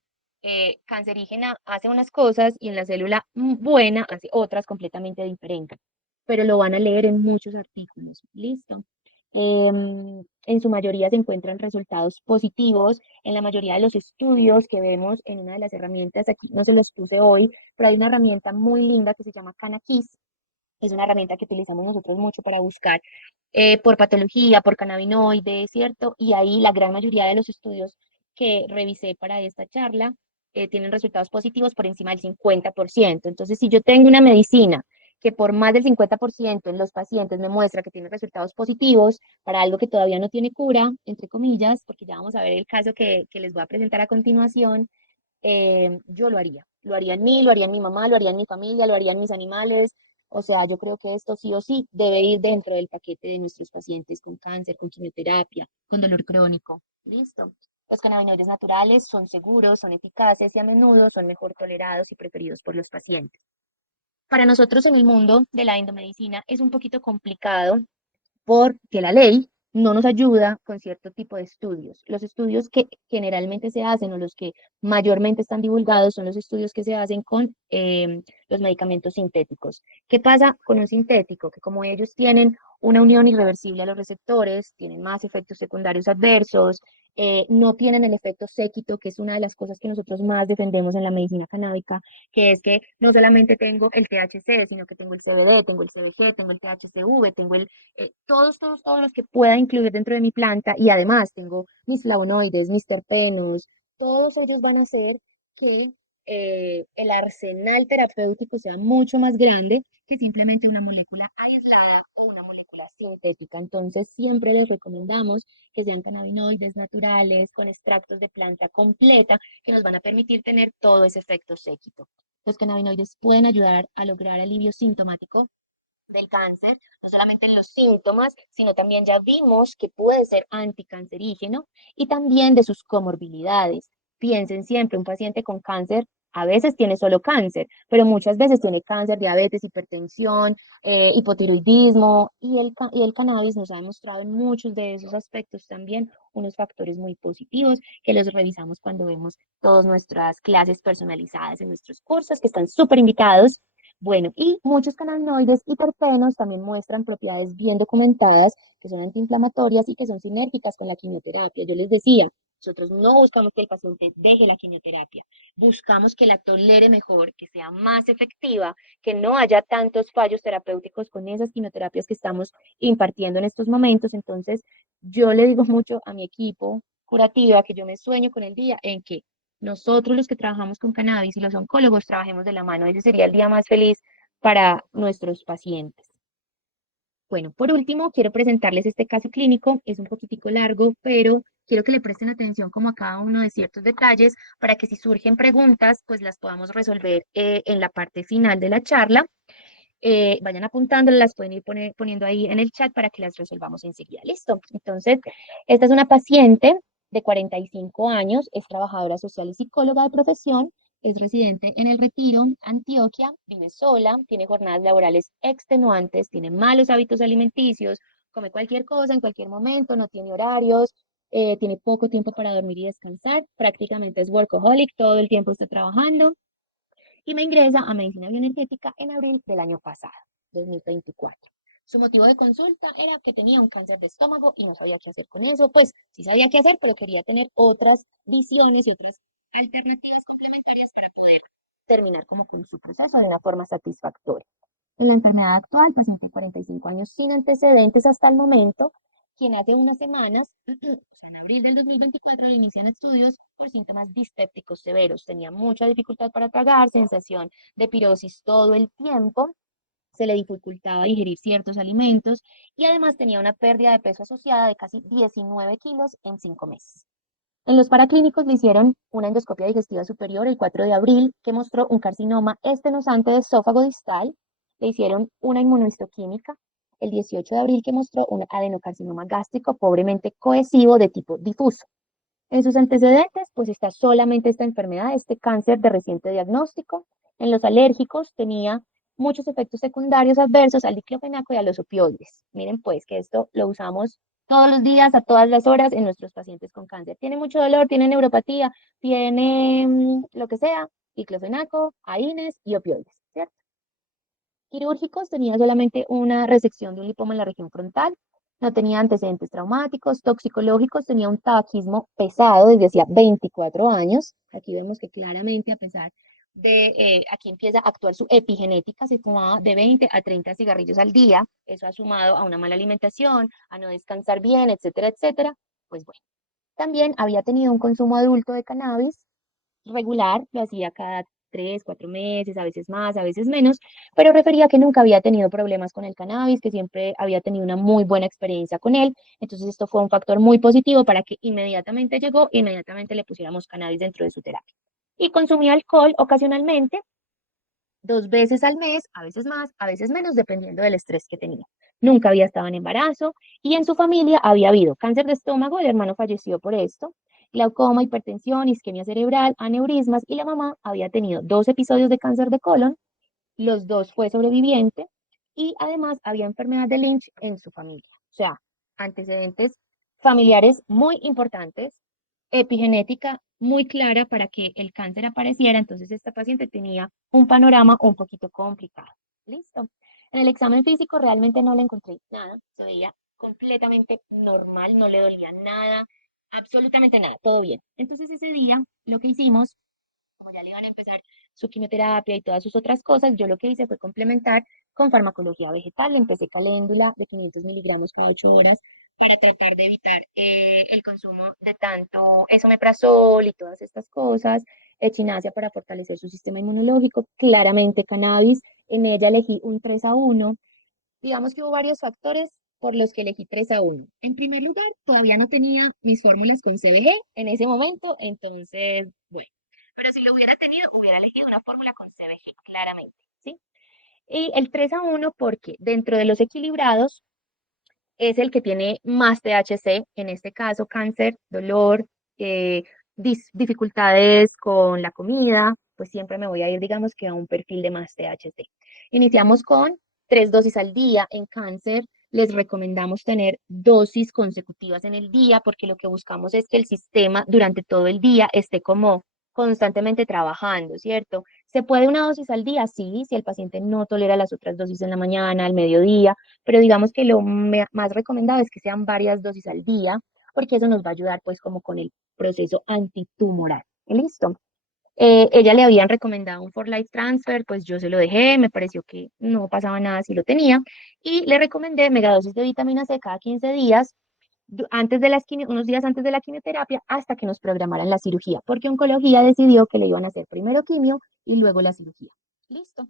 cancerígena hace unas cosas y en la célula buena hace otras completamente diferentes. Pero lo van a leer en muchos artículos. Listo. En su mayoría se encuentran resultados positivos en la mayoría de los estudios que vemos en una de las herramientas. Aquí no se los puse hoy, pero hay una herramienta muy linda que se llama Canaquis. Es una herramienta que utilizamos nosotros mucho para buscar por patología, por cannabinoides, ¿cierto? Y ahí la gran mayoría de los estudios que revisé para esta charla tienen resultados positivos por encima del 50%. Entonces, si yo tengo una medicina que por más del 50% en los pacientes me muestra que tiene resultados positivos para algo que todavía no tiene cura, entre comillas, porque ya vamos a ver el caso que les voy a presentar a continuación, yo lo haría. Lo haría en mí, lo haría en mi mamá, lo haría en mi familia, lo haría en mis animales. O sea, yo creo que esto sí o sí debe ir dentro del paquete de nuestros pacientes con cáncer, con quimioterapia, con dolor crónico. Listo. Los cannabinoides naturales son seguros, son eficaces y a menudo son mejor tolerados y preferidos por los pacientes. Para nosotros en el mundo de la endomedicina es un poquito complicado porque la ley no nos ayuda con cierto tipo de estudios. Los estudios que generalmente se hacen o los que mayormente están divulgados son los estudios que se hacen con los medicamentos sintéticos. ¿Qué pasa con un sintético? Que como ellos tienen una unión irreversible a los receptores, tienen más efectos secundarios adversos, no tienen el efecto séquito, que es una de las cosas que nosotros más defendemos en la medicina canábica, que es que no solamente tengo el THC, sino que tengo el CBD, tengo el CBG, tengo el THCV, tengo todos los que pueda incluir dentro de mi planta y además tengo mis flavonoides, mis terpenos, todos ellos van a hacer que el arsenal terapéutico sea mucho más grande que simplemente una molécula aislada o una molécula sintética. Entonces, siempre les recomendamos que sean cannabinoides naturales con extractos de planta completa que nos van a permitir tener todo ese efecto séquito. Los cannabinoides pueden ayudar a lograr alivio sintomático del cáncer, no solamente en los síntomas, sino también ya vimos que puede ser anticancerígeno y también de sus comorbilidades. Piensen siempre, un paciente con cáncer a veces tiene solo cáncer, pero muchas veces tiene cáncer, diabetes, hipertensión, hipotiroidismo y el cannabis nos ha demostrado en muchos de esos aspectos también unos factores muy positivos que los revisamos cuando vemos todas nuestras clases personalizadas en nuestros cursos que están súper invitados. Bueno, y muchos cannabinoides y terpenos también muestran propiedades bien documentadas que son antiinflamatorias y que son sinérgicas con la quimioterapia. Yo les decía, nosotros no buscamos que el paciente deje la quimioterapia, buscamos que la tolere mejor, que sea más efectiva, que no haya tantos fallos terapéuticos con esas quimioterapias que estamos impartiendo en estos momentos. Entonces, yo le digo mucho a mi equipo curativa que yo me sueño con el día en que nosotros los que trabajamos con cannabis y los oncólogos trabajemos de la mano. Ese sería el día más feliz para nuestros pacientes. Bueno, por último, quiero presentarles este caso clínico. Es un poquitico largo, pero quiero que le presten atención como a cada uno de ciertos detalles para que si surgen preguntas, pues las podamos resolver en la parte final de la charla. Vayan apuntándolas, las pueden ir poniendo ahí en el chat para que las resolvamos enseguida. Listo. Entonces, esta es una paciente de 45 años, es trabajadora social y psicóloga de profesión, es residente en El Retiro, Antioquia, vive sola, tiene jornadas laborales extenuantes, tiene malos hábitos alimenticios, come cualquier cosa en cualquier momento, no tiene horarios, tiene poco tiempo para dormir y descansar, prácticamente es workaholic, todo el tiempo está trabajando y me ingresa a medicina bioenergética en abril del año pasado, 2024. Su motivo de consulta era que tenía un cáncer de estómago y no sabía qué hacer con eso. Pues sí sabía qué hacer, pero quería tener otras visiones y otras alternativas complementarias para poder terminar como con su proceso de una forma satisfactoria. En la enfermedad actual, paciente de 45 años sin antecedentes hasta el momento, quien hace unas semanas, o sea, en abril del 2024, le inician estudios por síntomas dispépticos severos. Tenía mucha dificultad para tragar, sensación de pirosis todo el tiempo, se le dificultaba digerir ciertos alimentos y además tenía una pérdida de peso asociada de casi 19 kilos en 5 meses. En los paraclínicos le hicieron una endoscopia digestiva superior el 4 de abril que mostró un carcinoma estenosante de esófago distal. Le hicieron una inmunohistoquímica el 18 de abril que mostró un adenocarcinoma gástrico pobremente cohesivo de tipo difuso. En sus antecedentes, pues está solamente esta enfermedad, este cáncer de reciente diagnóstico. En los alérgicos tenía muchos efectos secundarios adversos al diclofenaco y a los opioides. Miren pues que esto lo usamos todos los días, a todas las horas en nuestros pacientes con cáncer. Tiene mucho dolor, tiene neuropatía, tiene lo que sea, diclofenaco, AINES y opioides, ¿cierto? Quirúrgicos, tenía solamente una resección de un lipoma en la región frontal, no tenía antecedentes traumáticos, toxicológicos, tenía un tabaquismo pesado desde hacía 24 años. Aquí vemos que claramente a pesar de, aquí empieza a actuar su epigenética, se fumaba de 20 a 30 cigarrillos al día, eso ha sumado a una mala alimentación, a no descansar bien, etcétera, etcétera. Pues bueno, también había tenido un consumo adulto de cannabis regular, lo hacía cada 3, 4 meses, a veces más, a veces menos, pero refería que nunca había tenido problemas con el cannabis, que siempre había tenido una muy buena experiencia con él. Entonces esto fue un factor muy positivo para que inmediatamente llegó, inmediatamente le pusiéramos cannabis dentro de su terapia. Y consumía alcohol ocasionalmente, 2 veces al mes, a veces más, a veces menos, dependiendo del estrés que tenía. Nunca había estado en embarazo y en su familia había habido cáncer de estómago, el hermano falleció por esto, glaucoma, hipertensión, isquemia cerebral, aneurismas y la mamá había tenido 2 episodios de cáncer de colon, los dos fue sobreviviente y además había enfermedad de Lynch en su familia. O sea, antecedentes familiares muy importantes, epigenética muy clara para que el cáncer apareciera. Entonces esta paciente tenía un panorama un poquito complicado. Listo. En el examen físico realmente no le encontré nada, se veía completamente normal, no le dolía nada, absolutamente nada, todo bien. Entonces ese día lo que hicimos, como ya le iban a empezar su quimioterapia y todas sus otras cosas, yo lo que hice fue complementar con farmacología vegetal. Le empecé caléndula de 500 miligramos cada 8 horas para tratar de evitar el consumo de tanto esomeprazol y todas estas cosas, echinacea para fortalecer su sistema inmunológico, claramente cannabis, en ella elegí un 3-1. Digamos que hubo varios factores por los que elegí 3-1. En primer lugar, todavía no tenía mis fórmulas con CBG en ese momento, entonces, bueno, pero si lo hubiera tenido, hubiera elegido una fórmula con CBG, claramente, ¿sí? Y el 3-1 porque dentro de los equilibrados es el que tiene más THC, en este caso cáncer, dolor, eh, dificultades con la comida, pues siempre me voy a ir, digamos que a un perfil de más THC. Iniciamos con 3 dosis al día en cáncer. Les recomendamos tener dosis consecutivas en el día porque lo que buscamos es que el sistema durante todo el día esté como constantemente trabajando, ¿cierto? ¿Se puede una dosis al día? Sí, si el paciente no tolera las otras dosis en la mañana, al mediodía, pero digamos que lo más recomendado es que sean varias dosis al día, porque eso nos va a ayudar pues como con el proceso antitumoral. ¿Listo? Ella le habían recomendado un For Life Transfer, pues yo se lo dejé, me pareció que no pasaba nada si lo tenía, y le recomendé megadosis de vitamina C cada 15 días, antes de unos días antes de la quimioterapia, hasta que nos programaran la cirugía, porque oncología decidió que le iban a hacer primero quimio y luego la cirugía. Listo.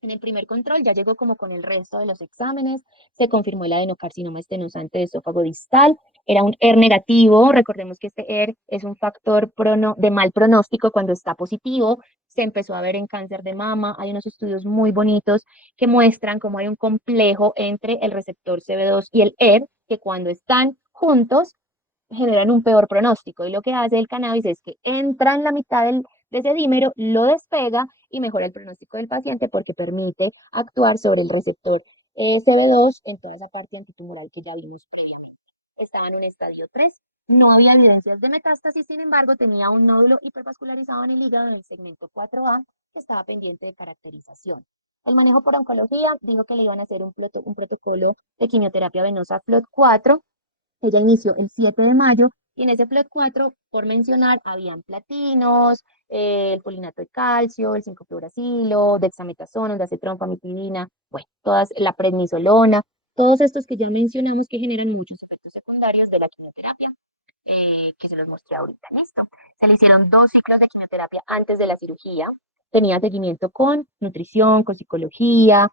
En el primer control ya llegó como con el resto de los exámenes, se confirmó el adenocarcinoma estenosante de esófago distal, era un ER negativo, recordemos que este ER es un factor de mal pronóstico cuando está positivo, se empezó a ver en cáncer de mama, hay unos estudios muy bonitos que muestran cómo hay un complejo entre el receptor CB2 y el ER, que cuando están juntos generan un peor pronóstico. Y lo que hace el cannabis es que entra en la mitad de ese dímero, lo despega y mejora el pronóstico del paciente porque permite actuar sobre el receptor CB2 en toda esa parte antitumoral que ya vimos previamente. Estaba en un estadio 3. No había evidencias de metástasis, sin embargo, tenía un nódulo hipervascularizado en el hígado en el segmento 4A que estaba pendiente de caracterización. El manejo por oncología dijo que le iban a hacer un protocolo de quimioterapia venosa FLOT4. Ella inició el 7 de mayo y en ese FLOT4, por mencionar, habían platinos, el folinato de calcio, el 5-fluoracilo, dexametasona, ondansetron, famotidina, bueno, todas, la prednisolona, todos estos que ya mencionamos que generan muchos efectos secundarios de la quimioterapia, que se los mostré ahorita. Listo. Se le hicieron 2 ciclos de quimioterapia antes de la cirugía. Tenía seguimiento con nutrición, con psicología.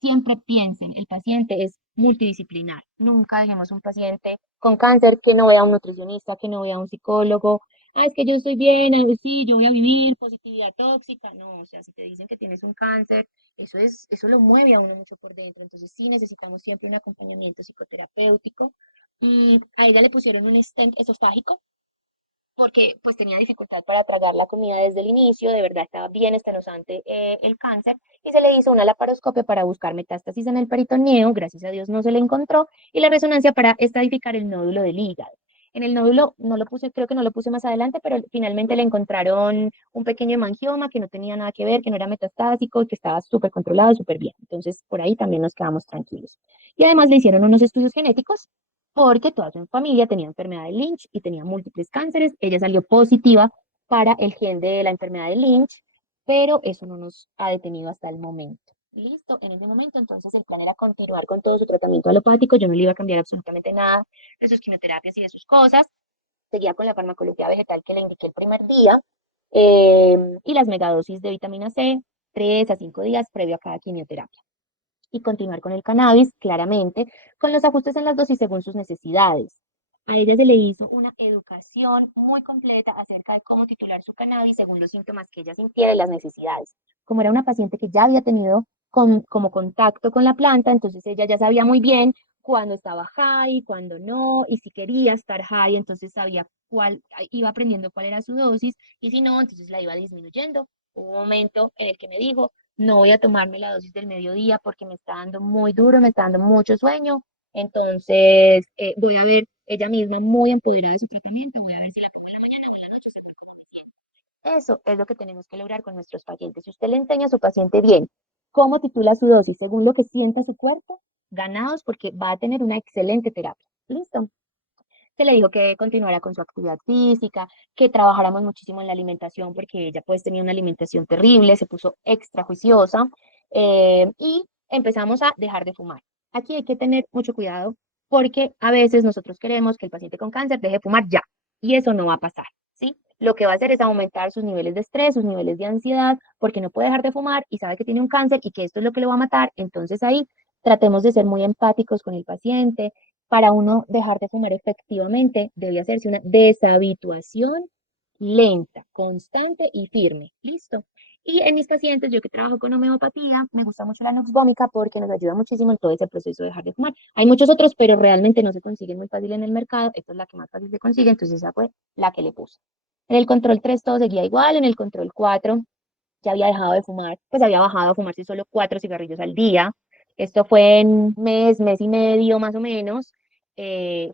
Siempre piensen, el paciente es multidisciplinar. Nunca dejemos un paciente con cáncer que no vea a un nutricionista, que no vea a un psicólogo. Ah, es que yo estoy bien, sí, yo voy a vivir positividad tóxica. No, o sea, si te dicen que tienes un cáncer, eso lo mueve a uno mucho por dentro. Entonces sí necesitamos siempre un acompañamiento psicoterapéutico. Y a ella le pusieron un stent esofágico porque pues tenía dificultad para tragar la comida desde el inicio, de verdad estaba bien estenosante el cáncer, y se le hizo una laparoscopia para buscar metástasis en el peritoneo, gracias a Dios no se le encontró, y la resonancia para estadificar el nódulo del hígado. En el nódulo no lo puse, creo que no lo puse más adelante, pero finalmente le encontraron un pequeño hemangioma que no tenía nada que ver, que no era metastásico y que estaba súper controlado, súper bien. Entonces, por ahí también nos quedamos tranquilos. Y además le hicieron unos estudios genéticos porque toda su familia tenía enfermedad de Lynch y tenía múltiples cánceres. Ella salió positiva para el gen de la enfermedad de Lynch, pero eso no nos ha detenido hasta el momento. Listo, en ese momento entonces el plan era continuar con todo su tratamiento alopático, yo no le iba a cambiar absolutamente nada de sus quimioterapias y de sus cosas, seguía con la farmacología vegetal que le indiqué el primer día, y las megadosis de vitamina C, 3 a 5 días previo a cada quimioterapia y continuar con el cannabis, claramente, con los ajustes en las dosis según sus necesidades. A ella se le hizo una educación muy completa acerca de cómo titular su cannabis según los síntomas que ella sintiera y las necesidades. Como era una paciente que ya había tenido como contacto con la planta, entonces ella ya sabía muy bien cuándo estaba high, cuándo no, y si quería estar high, entonces sabía cuál, iba aprendiendo cuál era su dosis, y si no, entonces la iba disminuyendo. Hubo un momento en el que me dijo, no voy a tomarme la dosis del mediodía porque me está dando muy duro, me está dando mucho sueño. Entonces, voy a ver ella misma muy empoderada de su tratamiento, voy a ver si la tomo en la mañana o en la noche. Eso es lo que tenemos que lograr con nuestros pacientes. Si usted le enseña a su paciente bien cómo titula su dosis según lo que sienta su cuerpo, ganados porque va a tener una excelente terapia. ¿Listo? Se le dijo que continuara con su actividad física, que trabajáramos muchísimo en la alimentación porque ella pues tenía una alimentación terrible, se puso extra juiciosa, y empezamos a dejar de fumar. Aquí hay que tener mucho cuidado porque a veces nosotros queremos que el paciente con cáncer deje de fumar ya y eso no va a pasar, ¿sí? Lo que va a hacer es aumentar sus niveles de estrés, sus niveles de ansiedad, porque no puede dejar de fumar y sabe que tiene un cáncer y que esto es lo que lo va a matar. Entonces ahí tratemos de ser muy empáticos con el paciente, para uno dejar de fumar efectivamente, debe hacerse una deshabituación lenta, constante y firme. ¿Listo? Y en mis pacientes, yo que trabajo con homeopatía, me gusta mucho la Nux Vomica porque nos ayuda muchísimo en todo ese proceso de dejar de fumar. Hay muchos otros, pero realmente no se consiguen muy fácil en el mercado. Esta es la que más fácil se consigue, entonces esa fue la que le puse. En el control 3 todo seguía igual, en el control 4 ya había dejado de fumar, pues había bajado a fumarse solo 4 cigarrillos al día. Esto fue en mes y medio más o menos.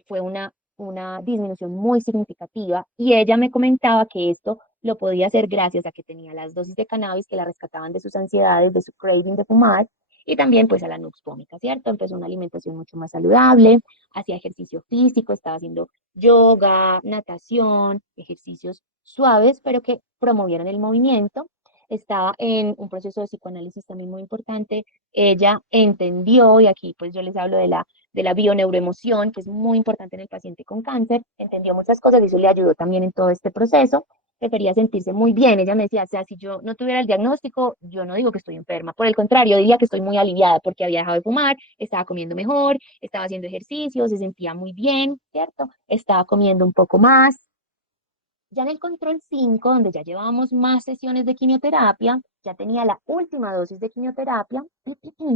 Fue una disminución muy significativa y ella me comentaba que esto lo podía hacer gracias a que tenía las dosis de cannabis que la rescataban de sus ansiedades, de su craving de fumar y también pues a la nux vómica, ¿cierto? Empezó una alimentación mucho más saludable, hacía ejercicio físico, estaba haciendo yoga, natación, ejercicios suaves, pero que promovieran el movimiento. Estaba en un proceso de psicoanálisis también muy importante. Ella entendió, y aquí pues yo les hablo de la bioneuroemoción, que es muy importante en el paciente con cáncer, entendió muchas cosas y eso le ayudó también en todo este proceso. Prefería sentirse muy bien. Ella me decía, o sea, si yo no tuviera el diagnóstico, yo no digo que estoy enferma. Por el contrario, diría que estoy muy aliviada porque había dejado de fumar, estaba comiendo mejor, estaba haciendo ejercicio, se sentía muy bien, ¿cierto? Estaba comiendo un poco más. Ya en el control 5, donde ya llevábamos más sesiones de quimioterapia, ya tenía la última dosis de quimioterapia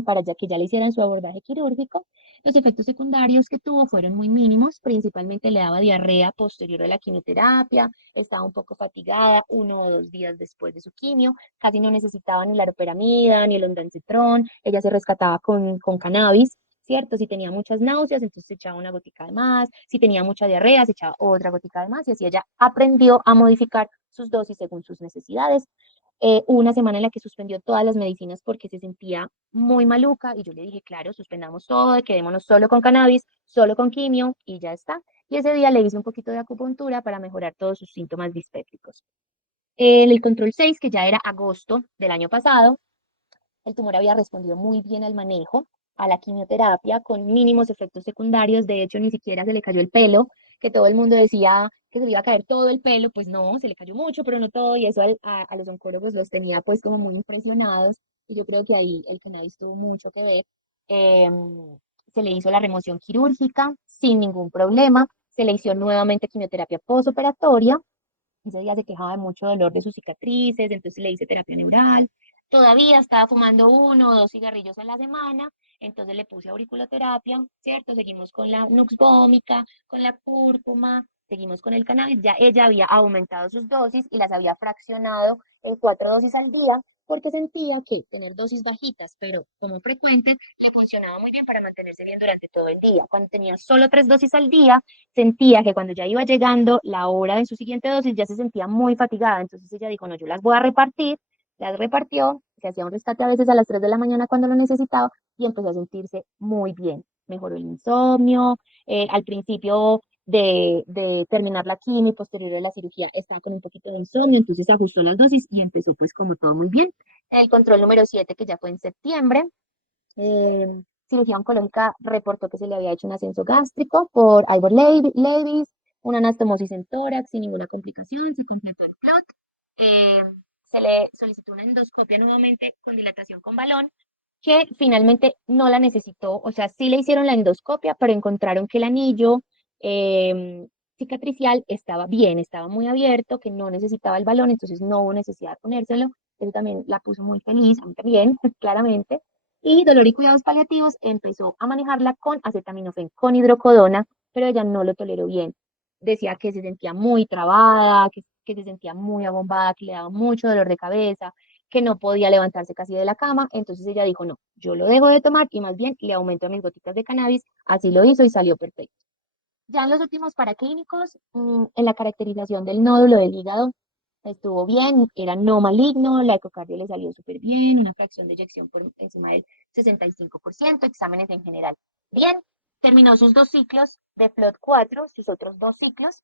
para ya que ya le hicieran su abordaje quirúrgico. Los efectos secundarios que tuvo fueron muy mínimos, principalmente le daba diarrea posterior a la quimioterapia, estaba un poco fatigada 1 o 2 días después de su quimio, casi no necesitaba ni la loperamida ni el ondansetron, ella se rescataba con cannabis. ¿Cierto? Si tenía muchas náuseas, entonces se echaba una gotica de más, si tenía mucha diarrea, se echaba otra gotica de más, y así ella aprendió a modificar sus dosis según sus necesidades. Hubo una semana en la que suspendió todas las medicinas porque se sentía muy maluca, y yo le dije, claro, suspendamos todo, quedémonos solo con cannabis, solo con quimio, y ya está. Y ese día le hice un poquito de acupuntura para mejorar todos sus síntomas dispépticos. En el control 6, que ya era agosto del año pasado, el tumor había respondido muy bien al manejo, a la quimioterapia, con mínimos efectos secundarios. De hecho, ni siquiera se le cayó el pelo, que todo el mundo decía que se le iba a caer todo el pelo. Pues no, se le cayó mucho, pero no todo. Y eso a los oncólogos los tenía pues como muy impresionados. Y yo creo que ahí el cannabis tuvo mucho que ver. Se le hizo la remoción quirúrgica sin ningún problema. Se le hizo nuevamente quimioterapia posoperatoria. Ese día se quejaba de mucho dolor de sus cicatrices, entonces le hice terapia neural. Todavía estaba fumando 1 o 2 cigarrillos a la semana, entonces le puse auriculoterapia, ¿cierto? Seguimos con la nux vómica, con la cúrcuma, seguimos con el cannabis, ya ella había aumentado sus dosis y las había fraccionado en 4 dosis al día porque sentía que tener dosis bajitas, pero como frecuentes, le funcionaba muy bien para mantenerse bien durante todo el día. Cuando tenía solo 3 dosis al día, sentía que cuando ya iba llegando la hora de su siguiente dosis, ya se sentía muy fatigada. Entonces ella dijo, no, yo las voy a repartir, las repartió, se hacía un rescate a veces a las 3 de la mañana cuando lo necesitaba y empezó a sentirse muy bien. Mejoró el insomnio, al principio de terminar la quimio y posterior a la cirugía estaba con un poquito de insomnio, entonces ajustó las dosis y empezó pues como todo muy bien. El control número 7 que ya fue en septiembre, cirugía oncológica reportó que se le había hecho un ascenso gástrico por Ivor Levis, una anastomosis en tórax sin ninguna complicación, se completó el clot, eh, se le solicitó una endoscopia nuevamente con dilatación con balón, que finalmente no la necesitó, o sea, sí le hicieron la endoscopia, pero encontraron que el anillo cicatricial estaba bien, estaba muy abierto, que no necesitaba el balón, entonces no hubo necesidad de ponérselo. Eso también la puso muy feliz, a mí también, claramente. Y dolor y cuidados paliativos empezó a manejarla con acetaminofén, con hidrocodona, pero ella no lo toleró bien. Decía que se sentía muy trabada, que se sentía muy abombada, que le daba mucho dolor de cabeza, que no podía levantarse casi de la cama. Entonces ella dijo, no, yo lo dejo de tomar y más bien le aumento mis gotitas de cannabis. Así lo hizo y salió perfecto. Ya en los últimos paraclínicos, en la caracterización del nódulo del hígado, estuvo bien, era no maligno, la ecocardio le salió súper bien, una fracción de eyección por encima del 65%, exámenes en general. Bien, terminó sus 2 ciclos de FLOT4, sus otros 2 ciclos,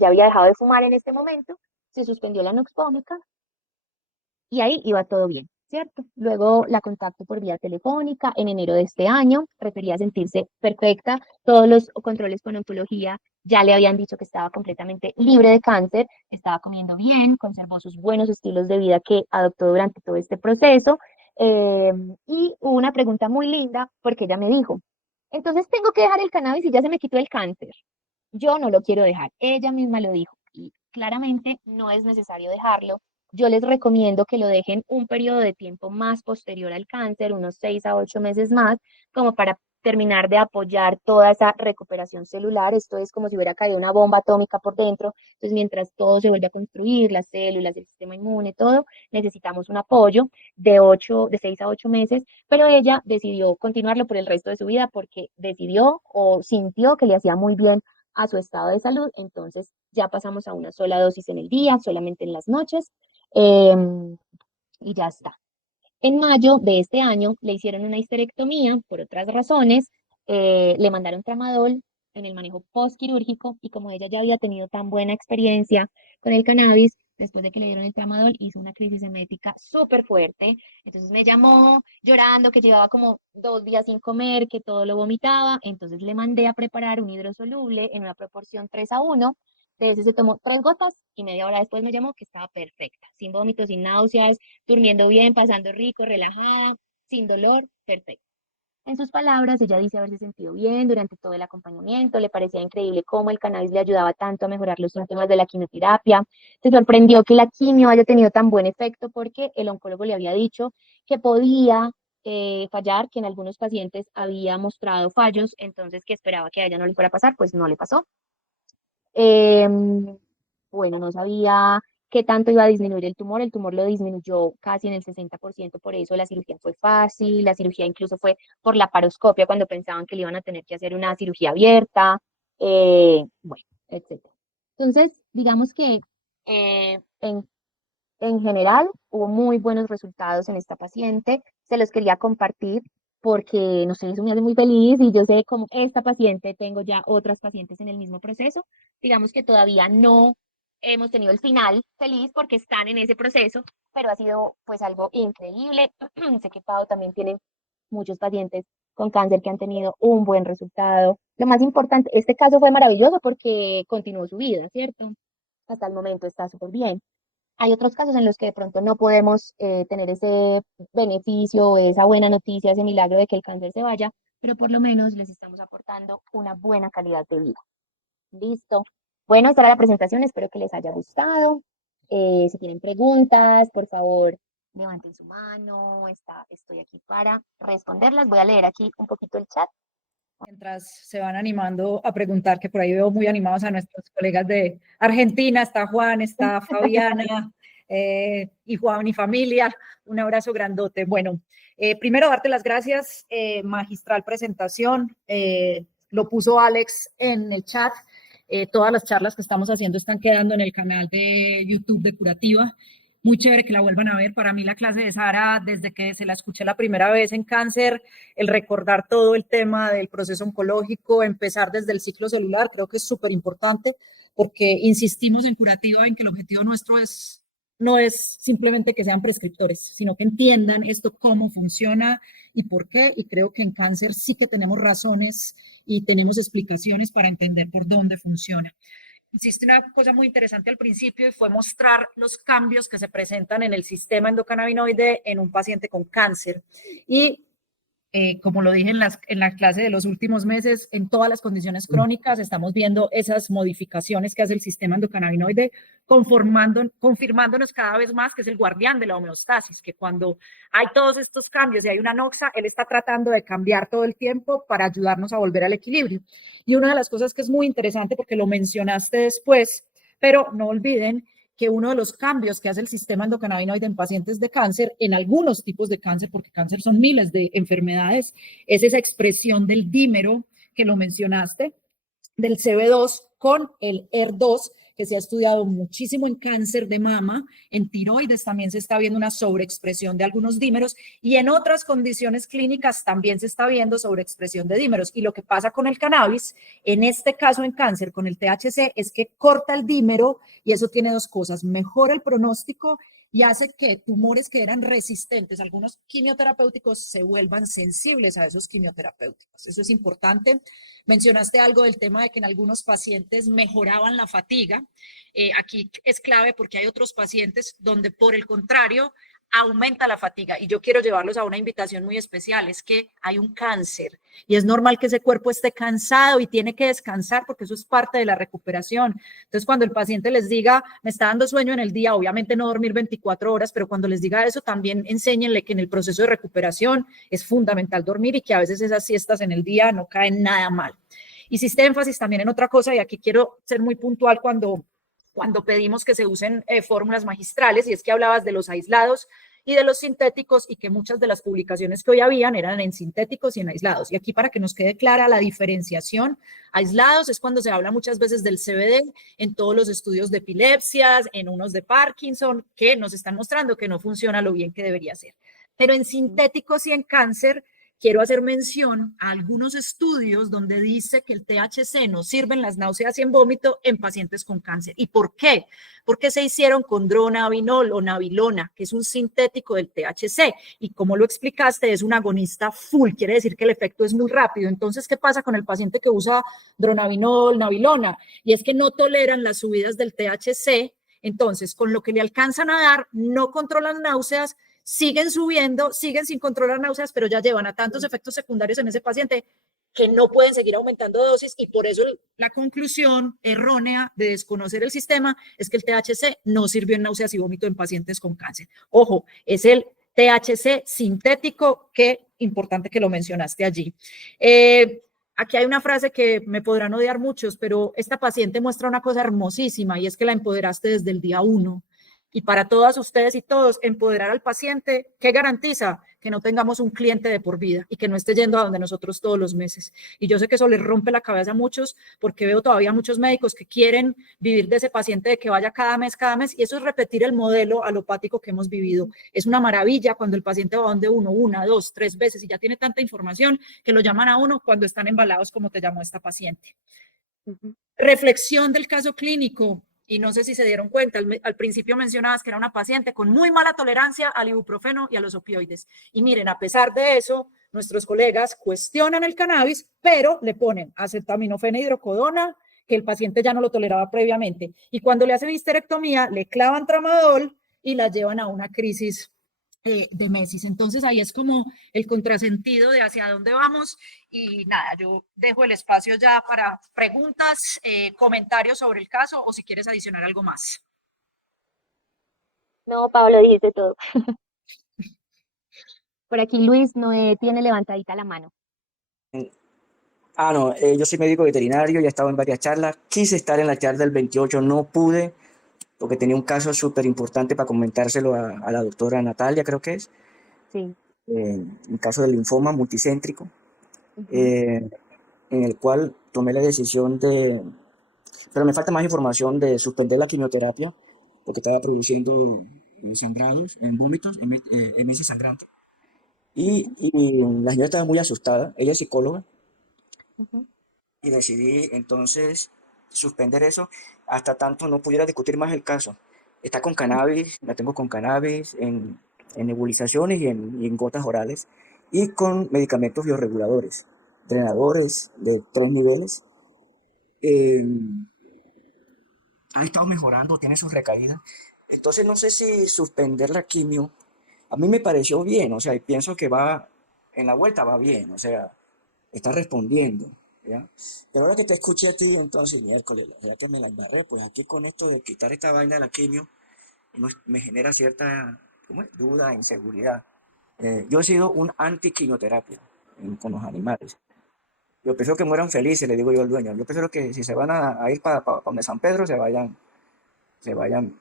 ya había dejado de fumar en este momento, se suspendió la noxpómica y ahí iba todo bien, ¿cierto? Luego la contacto por vía telefónica en enero de este año, prefería sentirse perfecta, todos los controles con oncología ya le habían dicho que estaba completamente libre de cáncer, estaba comiendo bien, conservó sus buenos estilos de vida que adoptó durante todo este proceso. eh, y hubo una pregunta muy linda porque ella me dijo, entonces tengo que dejar el cannabis y ya se me quitó el cáncer. Yo no lo quiero dejar, ella misma lo dijo y claramente no es necesario dejarlo. Yo les recomiendo que lo dejen un periodo de tiempo más posterior al cáncer, unos 6 a 8 meses más, como para terminar de apoyar toda esa recuperación celular. Esto es como si hubiera caído una bomba atómica por dentro. Entonces, mientras todo se vuelve a construir, las células, el sistema inmune, todo, necesitamos un apoyo de 6 a 8 meses, pero ella decidió continuarlo por el resto de su vida porque decidió o sintió que le hacía muy bien a su estado de salud. Entonces ya pasamos a una sola dosis en el día, solamente en las noches, em, y ya está. En mayo de este año le hicieron una histerectomía por otras razones, le mandaron tramadol en el manejo postquirúrgico y como ella ya había tenido tan buena experiencia con el cannabis, después de que le dieron el tramadol hizo una crisis emética súper fuerte. Entonces me llamó llorando que llevaba como 2 días sin comer, que todo lo vomitaba. Entonces le mandé a preparar un hidrosoluble en una proporción 3 a 1. De ese se tomó 3 gotas y media hora después me llamó que estaba perfecta, sin vómitos, sin náuseas, durmiendo bien, pasando rico, relajada, sin dolor, perfecto. En sus palabras, ella dice haberse sentido bien durante todo el acompañamiento, le parecía increíble cómo el cannabis le ayudaba tanto a mejorar los síntomas de la quimioterapia. Se sorprendió que la quimio haya tenido tan buen efecto porque el oncólogo le había dicho que podía fallar, que en algunos pacientes había mostrado fallos, entonces que esperaba que a ella no le fuera a pasar, pues no le pasó. Em, bueno, no sabía qué tanto iba a disminuir el tumor lo disminuyó casi en el 60%, por eso la cirugía fue fácil, la cirugía incluso fue por la paroscopia cuando pensaban que le iban a tener que hacer una cirugía abierta, bueno, etcétera. Entonces, digamos que eh, en en general, hubo muy buenos resultados en esta paciente. Se los quería compartir porque, no sé, eso me hace muy feliz y yo sé como esta paciente, tengo ya otras pacientes en el mismo proceso. Digamos que todavía no hemos tenido el final feliz porque están en ese proceso, pero ha sido pues algo increíble. Sé que Pau también tiene muchos pacientes con cáncer que han tenido un buen resultado. Lo más importante, este caso fue maravilloso porque continuó su vida, ¿cierto? Hasta el momento está súper bien. Hay otros casos en los que de pronto no podemos tener ese beneficio o esa buena noticia, ese milagro de que el cáncer se vaya, pero por lo menos les estamos aportando una buena calidad de vida. Listo. Bueno, esta era la presentación, espero que les haya gustado. Si tienen preguntas, por favor, levanten su mano, estoy aquí para responderlas. Voy a leer aquí un poquito el chat. Mientras se van animando a preguntar, que por ahí veo muy animados a nuestros colegas de Argentina, está Juan, está Fabiana, y Juan y familia, un abrazo grandote. Bueno, primero darte las gracias, magistral presentación, lo puso Alex en el chat, todas las charlas que estamos haciendo están quedando en el canal de YouTube de Curativa. Muy chévere que la vuelvan a ver. Para mí la clase de Sara, desde que se la escuché la primera vez en cáncer, el recordar todo el tema del proceso oncológico, empezar desde el ciclo celular, creo que es súper importante porque insistimos en Curativa en que el objetivo nuestro no es simplemente que sean prescriptores, sino que entiendan esto cómo funciona y por qué. Y creo que en cáncer sí que tenemos razones y tenemos explicaciones para entender por dónde funciona. Hiciste una cosa muy interesante al principio y fue mostrar los cambios que se presentan en el sistema endocannabinoide en un paciente con cáncer. Y como lo dije en la clase de los últimos meses, en todas las condiciones crónicas estamos viendo esas modificaciones que hace el sistema endocannabinoide, confirmándonos cada vez más que es el guardián de la homeostasis, que cuando hay todos estos cambios y hay una noxa, él está tratando de cambiar todo el tiempo para ayudarnos a volver al equilibrio. Y una de las cosas que es muy interesante, porque lo mencionaste después, pero no olviden que uno de los cambios que hace el sistema endocannabinoide en pacientes de cáncer, en algunos tipos de cáncer, porque cáncer son miles de enfermedades, es esa expresión del dímero que lo mencionaste, del CB2 con el ER2, que se ha estudiado muchísimo en cáncer de mama, en tiroides también se está viendo una sobreexpresión de algunos dímeros y en otras condiciones clínicas también se está viendo sobreexpresión de dímeros. Y lo que pasa con el cannabis, en este caso en cáncer con el THC, es que corta el dímero y eso tiene dos cosas: mejora el pronóstico y hace que tumores que eran resistentes a algunos quimioterapéuticos se vuelvan sensibles a esos quimioterapéuticos. Eso es importante. Mencionaste algo del tema de que en algunos pacientes mejoraban la fatiga. Aquí es clave porque hay otros pacientes donde, por el contrario, aumenta la fatiga. Y yo quiero llevarlos a una invitación muy especial, es que hay un cáncer y es normal que ese cuerpo esté cansado y tiene que descansar porque eso es parte de la recuperación. Entonces, cuando el paciente les diga, me está dando sueño en el día, obviamente no dormir 24 horas, pero cuando les diga eso, también enséñenle que en el proceso de recuperación es fundamental dormir y que a veces esas siestas en el día no caen nada mal. Hiciste énfasis también en otra cosa y aquí quiero ser muy puntual cuando pedimos que se usen fórmulas magistrales, y es que hablabas de los aislados y de los sintéticos y que muchas de las publicaciones que hoy habían eran en sintéticos y en aislados. Y aquí, para que nos quede clara la diferenciación, aislados es cuando se habla muchas veces del CBD en todos los estudios de epilepsias, en unos de Parkinson, que nos están mostrando que no funciona lo bien que debería ser. Pero en sintéticos y en cáncer, quiero hacer mención a algunos estudios donde dice que el THC no sirve en las náuseas y en vómito en pacientes con cáncer. ¿Y por qué? Porque se hicieron con dronabinol o nabilona, que es un sintético del THC. Y como lo explicaste, es un agonista full, quiere decir que el efecto es muy rápido. Entonces, ¿qué pasa con el paciente que usa dronabinol, nabilona? Y es que no toleran las subidas del THC. Entonces, con lo que le alcanzan a dar, no controlan náuseas, siguen subiendo, siguen sin controlar náuseas, pero ya llevan a tantos efectos secundarios en ese paciente que no pueden seguir aumentando dosis, y por eso la conclusión errónea de desconocer el sistema es que el THC no sirvió en náuseas y vómito en pacientes con cáncer. Ojo, es el THC sintético, que importante que lo mencionaste allí. Aquí hay una frase que me podrán odiar muchos, pero esta paciente muestra una cosa hermosísima y es que la empoderaste desde el día 1. Y para todas ustedes y todos, empoderar al paciente, ¿qué garantiza? Que no tengamos un cliente de por vida y que no esté yendo a donde nosotros todos los meses. Y yo sé que eso les rompe la cabeza a muchos, porque veo todavía muchos médicos que quieren vivir de ese paciente, de que vaya cada mes, y eso es repetir el modelo alopático que hemos vivido. Es una maravilla cuando el paciente va donde uno, una, dos, tres veces, y ya tiene tanta información que lo llaman a uno cuando están embalados, como te llamó esta paciente. Reflexión del caso clínico. Y no sé si se dieron cuenta, al principio mencionabas que era una paciente con muy mala tolerancia al ibuprofeno y a los opioides. Y miren, a pesar de eso, nuestros colegas cuestionan el cannabis, pero le ponen acetaminofén e hidrocodona, que el paciente ya no lo toleraba previamente. Y cuando le hacen histerectomía, le clavan tramadol y la llevan a una crisis de meses. Entonces ahí es como el contrasentido de hacia dónde vamos. Y nada, yo dejo el espacio ya para preguntas, comentarios sobre el caso, o si quieres adicionar algo más. No, Pablo, dijiste todo. Por aquí Luis Noé tiene levantadita la mano. Ah, no, yo soy médico veterinario, ya he estado en varias charlas. Quise estar en la charla del 28, no pude, porque tenía un caso súper importante para comentárselo a la doctora Natalia, creo que es, Sí. un caso de linfoma multicéntrico, Ujú, eh, en el cual tomé la decisión de, pero me falta más información de suspender la quimioterapia, porque estaba produciendo sangrados en vómitos, MS sangrante. ujú, Y la señora estaba muy asustada, ella es psicóloga, ujú, y decidí entonces suspender eso hasta tanto no pudiera discutir más el caso. Está con cannabis, la tengo con cannabis en nebulizaciones y en gotas orales y con medicamentos bioreguladores, drenadores de 3 niveles. Eh, ha estado mejorando, tiene sus recaídas. Entonces no sé si suspender la quimio, a mí me pareció bien, o sea, y pienso que va, en la vuelta va bien, o sea, está respondiendo, ¿ya? Pero ahora que te escuché a ti, entonces, miércoles, ya que me la embarré, pues aquí con esto de quitar esta vaina de la quimio, me genera cierta, ¿cómo es? Duda, inseguridad. Yo he sido un anti-quimioterapia con los animales. Yo prefiero que mueran felices, le digo yo al dueño. Yo prefiero que si se van a ir para donde San Pedro, se vayan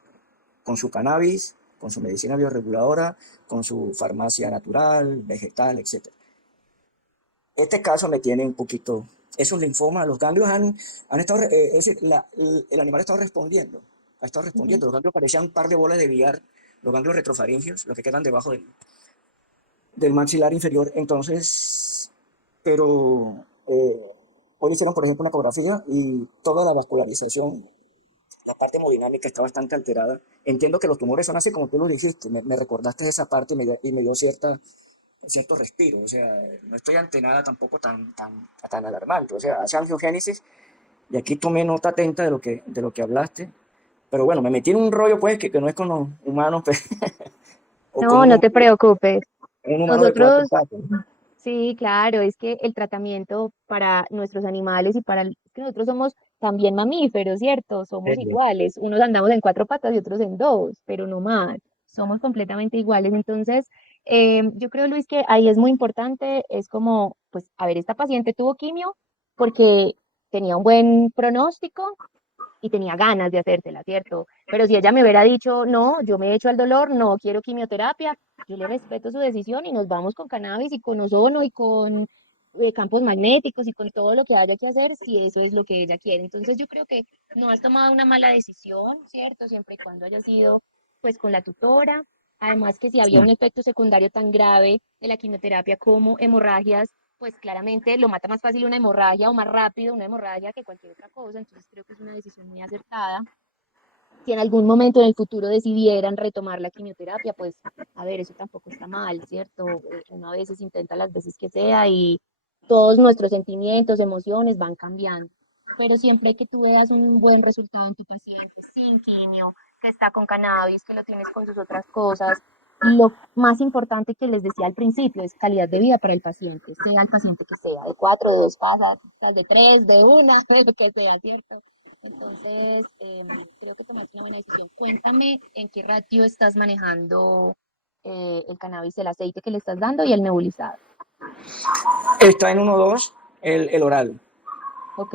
con su cannabis, con su medicina bioreguladora, con su farmacia natural, vegetal, etcétera. Este caso me tiene un poquito, es un linfoma, los ganglios han estado, es decir, el animal ha estado ujú. respondiendo, los ganglios parecían un par de bolas de billar, los ganglios retrofaringios, los que quedan debajo del maxilar inferior, entonces, pero hoy hicieron, por ejemplo, una ecografía y toda la vascularización, la parte hemodinámica está bastante alterada. Entiendo que los tumores son así como tú lo dijiste, me recordaste esa parte y me dio cierto respiro, o sea, no estoy ante nada tampoco tan alarmante, o sea, hace angiogénesis y aquí tomé nota atenta de lo que hablaste, pero bueno, me metí en un rollo pues que no es con los humanos pues, o con No, no te preocupes. un humano de cuatro Nosotros, patas. sí, claro, es que el tratamiento para nuestros animales y es que nosotros somos también mamíferos, ¿cierto? Somos Sí, iguales. Unos andamos en cuatro patas y otros en dos, pero no más. Somos completamente iguales. Entonces, yo creo, Luis, que ahí es muy importante, es como, pues, a ver, esta paciente tuvo quimio porque tenía un buen pronóstico y tenía ganas de hacérsela, ¿cierto? Pero si ella me hubiera dicho, no, yo me echo al dolor, no quiero quimioterapia, yo le respeto su decisión y nos vamos con cannabis y con ozono y con campos magnéticos y con todo lo que haya que hacer si eso es lo que ella quiere. Entonces yo creo que no has tomado una mala decisión, ¿cierto? Siempre y cuando haya sido pues con la tutora. Además que si había un sí. efecto secundario tan grave de la quimioterapia como hemorragias, pues claramente lo mata más fácil una hemorragia o más rápido una hemorragia que cualquier otra cosa, entonces creo que es una decisión muy acertada. Si en algún momento en el futuro decidieran retomar la quimioterapia, pues a ver, eso tampoco está mal, ¿cierto? Uno a veces intenta las veces que sea y todos nuestros sentimientos, emociones van cambiando. Pero siempre que tú veas un buen resultado en tu paciente sin quimio, que está con cannabis, que lo tienes con sus otras cosas, lo más importante que les decía al principio es calidad de vida para el paciente, sea el paciente que sea, de cuatro, de dos casas, de tres, de una, de lo que sea, ¿cierto? Entonces, creo que tomaste una buena decisión. Cuéntame en qué ratio estás manejando el cannabis, el aceite que le estás dando y el nebulizado. Está en 1,2 el oral. Ok,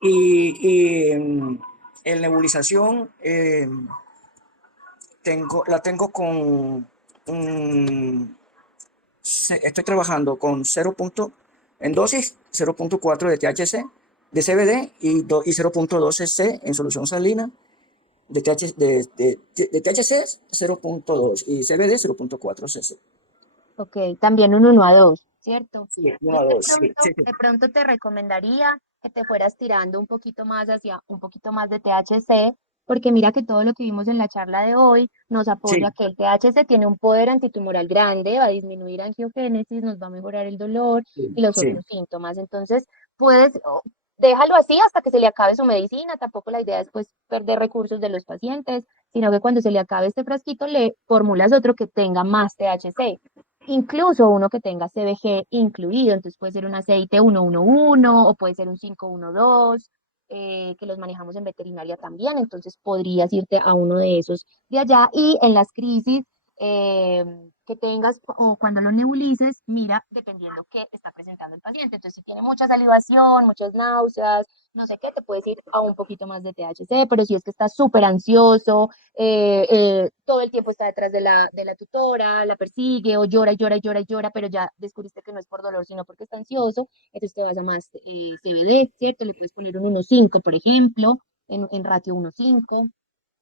Y en nebulización la tengo mm, estoy trabajando con en dosis 0,4 de THC, de CBD y 0,2 cc en solución salina de THC, de THC 0,2 y CBD 0,4 cc. ok, también un 1 a 2, ¿cierto? Sí, Yo 1 a 2, sí, sí, sí. de pronto te recomendaría que te fueras tirando un poquito más hacia un poquito más de THC, porque mira que todo lo que vimos en la charla de hoy nos apoya Sí, que el THC tiene un poder antitumoral grande, va a disminuir angiogénesis, nos va a mejorar el dolor y sí, los sí. otros síntomas. Entonces, puedes, déjalo así hasta que se le acabe su medicina. Tampoco la idea es pues perder recursos de los pacientes, sino que cuando se le acabe este frasquito le formulas otro que tenga más THC, incluso uno que tenga CBG incluido, entonces puede ser un aceite 111 o puede ser un 512, que los manejamos en veterinaria también, entonces podrías irte a uno de esos de allá y en las crisis, eh, que tengas o cuando lo nebulices, mira dependiendo qué está presentando el paciente. Entonces, si tiene mucha salivación, muchas náuseas, no sé qué, te puedes ir a un poquito más de THC, pero si es que está súper ansioso, todo el tiempo está detrás de la tutora, la persigue o llora y llora y llora y llora, pero ya descubriste que no es por dolor, sino porque está ansioso, entonces te vas a más CBD, ¿cierto? Le puedes poner un 1,5, por ejemplo, en ratio 1,5,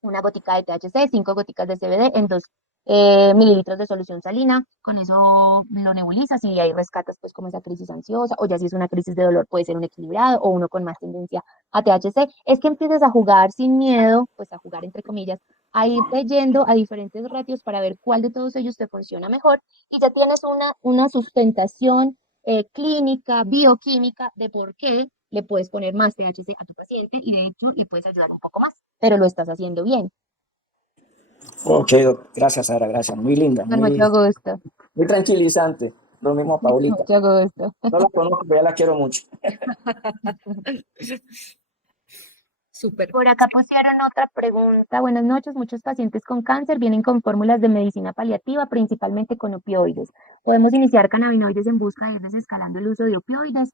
una gotica de THC, 5 goticas de CBD en 2 mililitros de solución salina. Con eso lo nebulizas y ahí rescatas pues como esa crisis ansiosa, o ya si es una crisis de dolor puede ser un equilibrado o uno con más tendencia a THC. Es que empieces a jugar sin miedo, pues a jugar entre comillas, a irte yendo a diferentes ratios para ver cuál de todos ellos te funciona mejor y ya tienes una sustentación clínica, bioquímica de por qué le puedes poner más THC a tu paciente y de hecho le puedes ayudar un poco más, pero lo estás haciendo bien. Ok, gracias, Sara, gracias. Muy linda, Con mucho gusto, muy tranquilizante. Lo mismo a Paulita. mucho gusto. No la conozco, pero ya la quiero mucho. Súper. Por acá pusieron otra pregunta. Buenas noches. Muchos pacientes con cáncer vienen con fórmulas de medicina paliativa, principalmente con opioides. ¿Podemos iniciar cannabinoides en busca de ir desescalando el uso de opioides?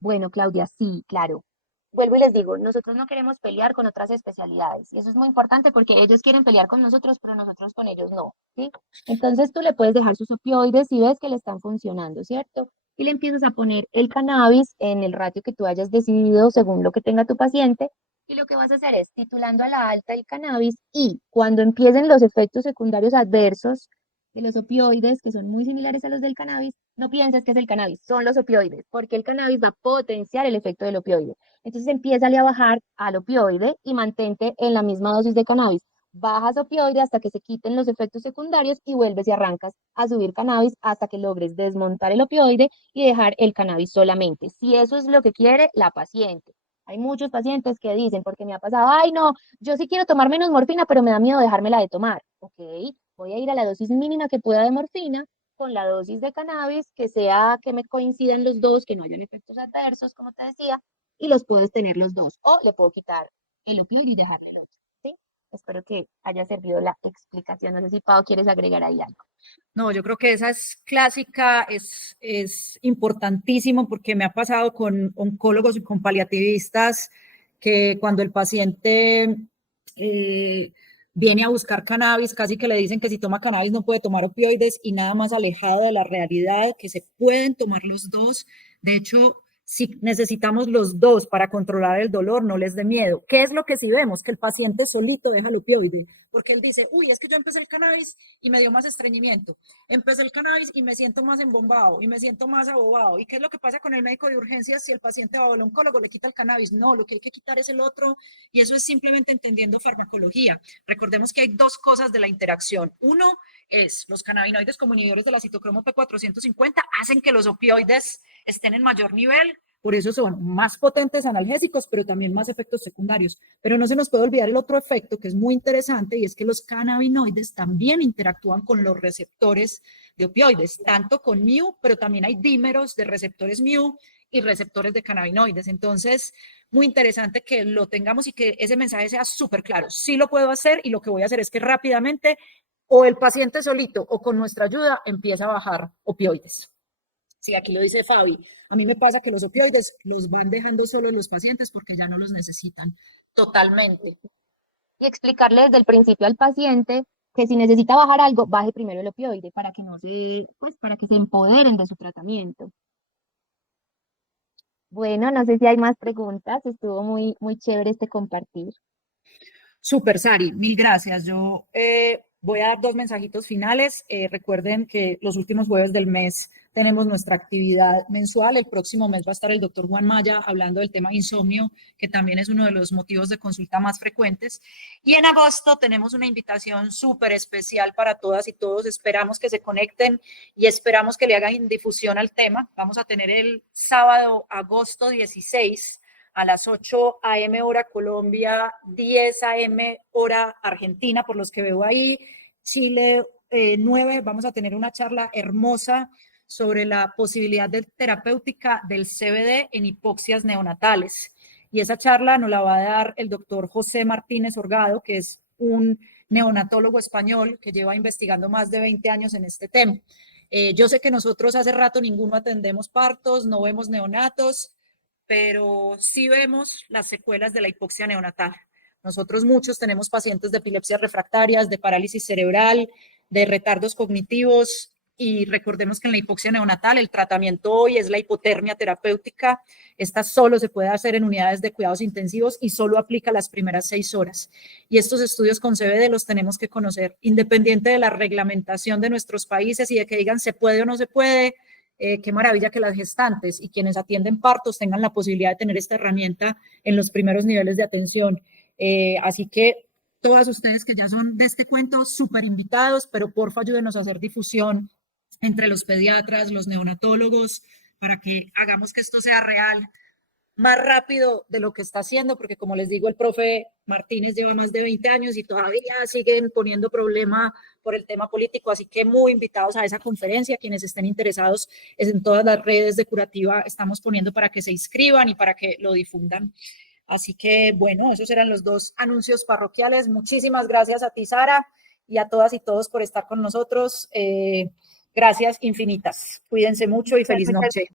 Bueno, Claudia, sí, claro. Vuelvo y les digo, nosotros no queremos pelear con otras especialidades. Y eso es muy importante porque ellos quieren pelear con nosotros, pero nosotros con ellos no, ¿sí? Entonces tú le puedes dejar sus opioides y ves que le están funcionando, ¿cierto? Y le empiezas a poner el cannabis en el ratio que tú hayas decidido según lo que tenga tu paciente y lo que vas a hacer es titulando a la alta el cannabis y cuando empiecen los efectos secundarios adversos de los opioides, que son muy similares a los del cannabis, no pienses que es el cannabis, son los opioides, porque el cannabis va a potenciar el efecto del opioide. Entonces empiézale a bajar al opioide y mantente en la misma dosis de cannabis. Bajas opioide hasta que se quiten los efectos secundarios y vuelves y arrancas a subir cannabis hasta que logres desmontar el opioide y dejar el cannabis solamente. Si eso es lo que quiere la paciente. Hay muchos pacientes que dicen, porque me ha pasado, ay, no, yo sí quiero tomar menos morfina, pero me da miedo dejármela de tomar. Ok, voy a ir a la dosis mínima que pueda de morfina con la dosis de cannabis, que sea que me coincidan los dos, que no hayan efectos adversos, como te decía, y los puedes tener los dos. O le puedo quitar el opioide y dejarle el otro. ¿Sí? Espero que haya servido la explicación. No sé si Pau quieres agregar ahí algo. No, yo creo que esa es clásica, es importantísimo porque me ha pasado con oncólogos y con paliativistas que cuando el paciente viene a buscar cannabis, casi que le dicen que si toma cannabis no puede tomar opioides y nada más alejado de la realidad, que se pueden tomar los dos. De hecho, si necesitamos los dos para controlar el dolor, no les dé miedo. ¿Qué es lo que sí vemos? Que el paciente solito deja el opioide, porque él dice, uy, es que yo empecé el cannabis y me dio más estreñimiento. Empecé el cannabis y me siento más embombado y me siento más abobado. ¿Y qué es lo que pasa con el médico de urgencias si el paciente va al oncólogo, le quita el cannabis? No, lo que hay que quitar es el otro y eso es simplemente entendiendo farmacología. Recordemos que hay dos cosas de la interacción. Uno es los cannabinoides como inhibidores de la citocromo P450 hacen que los opioides estén en mayor nivel. Por eso son más potentes analgésicos, pero también más efectos secundarios. Pero no se nos puede olvidar el otro efecto que es muy interesante y es que los cannabinoides también interactúan con los receptores de opioides, tanto con mu, pero también hay dímeros de receptores mu y receptores de cannabinoides. Entonces, muy interesante que lo tengamos y que ese mensaje sea súper claro. Sí lo puedo hacer y lo que voy a hacer es que rápidamente o el paciente solito o con nuestra ayuda empieza a bajar opioides. Sí, aquí lo dice Fabi. A mí me pasa que los opioides los van dejando solo los pacientes porque ya no los necesitan. Totalmente. Y explicarle desde el principio al paciente que si necesita bajar algo, baje primero el opioide para que no se, pues, para que se empoderen de su tratamiento. Bueno, no sé si hay más preguntas. Estuvo muy, muy chévere este compartir. Super, Sari, mil gracias. Yo voy a dar dos mensajitos finales. Recuerden que los últimos jueves del mes tenemos nuestra actividad mensual. El próximo mes va a estar el doctor Juan Maya hablando del tema insomnio, que también es uno de los motivos de consulta más frecuentes. Y en agosto tenemos una invitación súper especial para todas y todos. Esperamos que se conecten y esperamos que le hagan difusión al tema. Vamos a tener el sábado, agosto 16 a las 8 a.m. hora Colombia, 10 a.m. hora Argentina, por los que veo ahí, Chile 9, vamos a tener una charla hermosa sobre la posibilidad de terapéutica del CBD en hipoxias neonatales. Y esa charla nos la va a dar el doctor José Martínez Orgado, que es un neonatólogo español que lleva investigando más de 20 años en este tema. Yo sé que nosotros hace rato ninguno atendemos partos, no vemos neonatos, pero sí vemos las secuelas de la hipoxia neonatal. Nosotros muchos tenemos pacientes de epilepsias refractarias, de parálisis cerebral, de retardos cognitivos, y recordemos que en la hipoxia neonatal el tratamiento hoy es la hipotermia terapéutica. Esta solo se puede hacer en unidades de cuidados intensivos y solo aplica las primeras 6 horas. Y estos estudios con CBD los tenemos que conocer, independiente de la reglamentación de nuestros países y de que digan se puede o no se puede. Qué maravilla que las gestantes y quienes atienden partos tengan la posibilidad de tener esta herramienta en los primeros niveles de atención. Así que todas ustedes que ya son de este cuento, súper invitados, pero porfa ayúdenos a hacer difusión entre los pediatras, los neonatólogos, para que hagamos que esto sea real más rápido de lo que está haciendo, porque como les digo, el profe Martínez lleva más de 20 años y todavía siguen poniendo problema por el tema político, así que muy invitados a esa conferencia, quienes estén interesados en todas las redes de Curativa estamos poniendo para que se inscriban y para que lo difundan. Así que bueno, esos eran los 2 anuncios parroquiales. Muchísimas gracias a ti, Sara, y a todas y todos por estar con nosotros. Gracias infinitas. Cuídense mucho y feliz noche.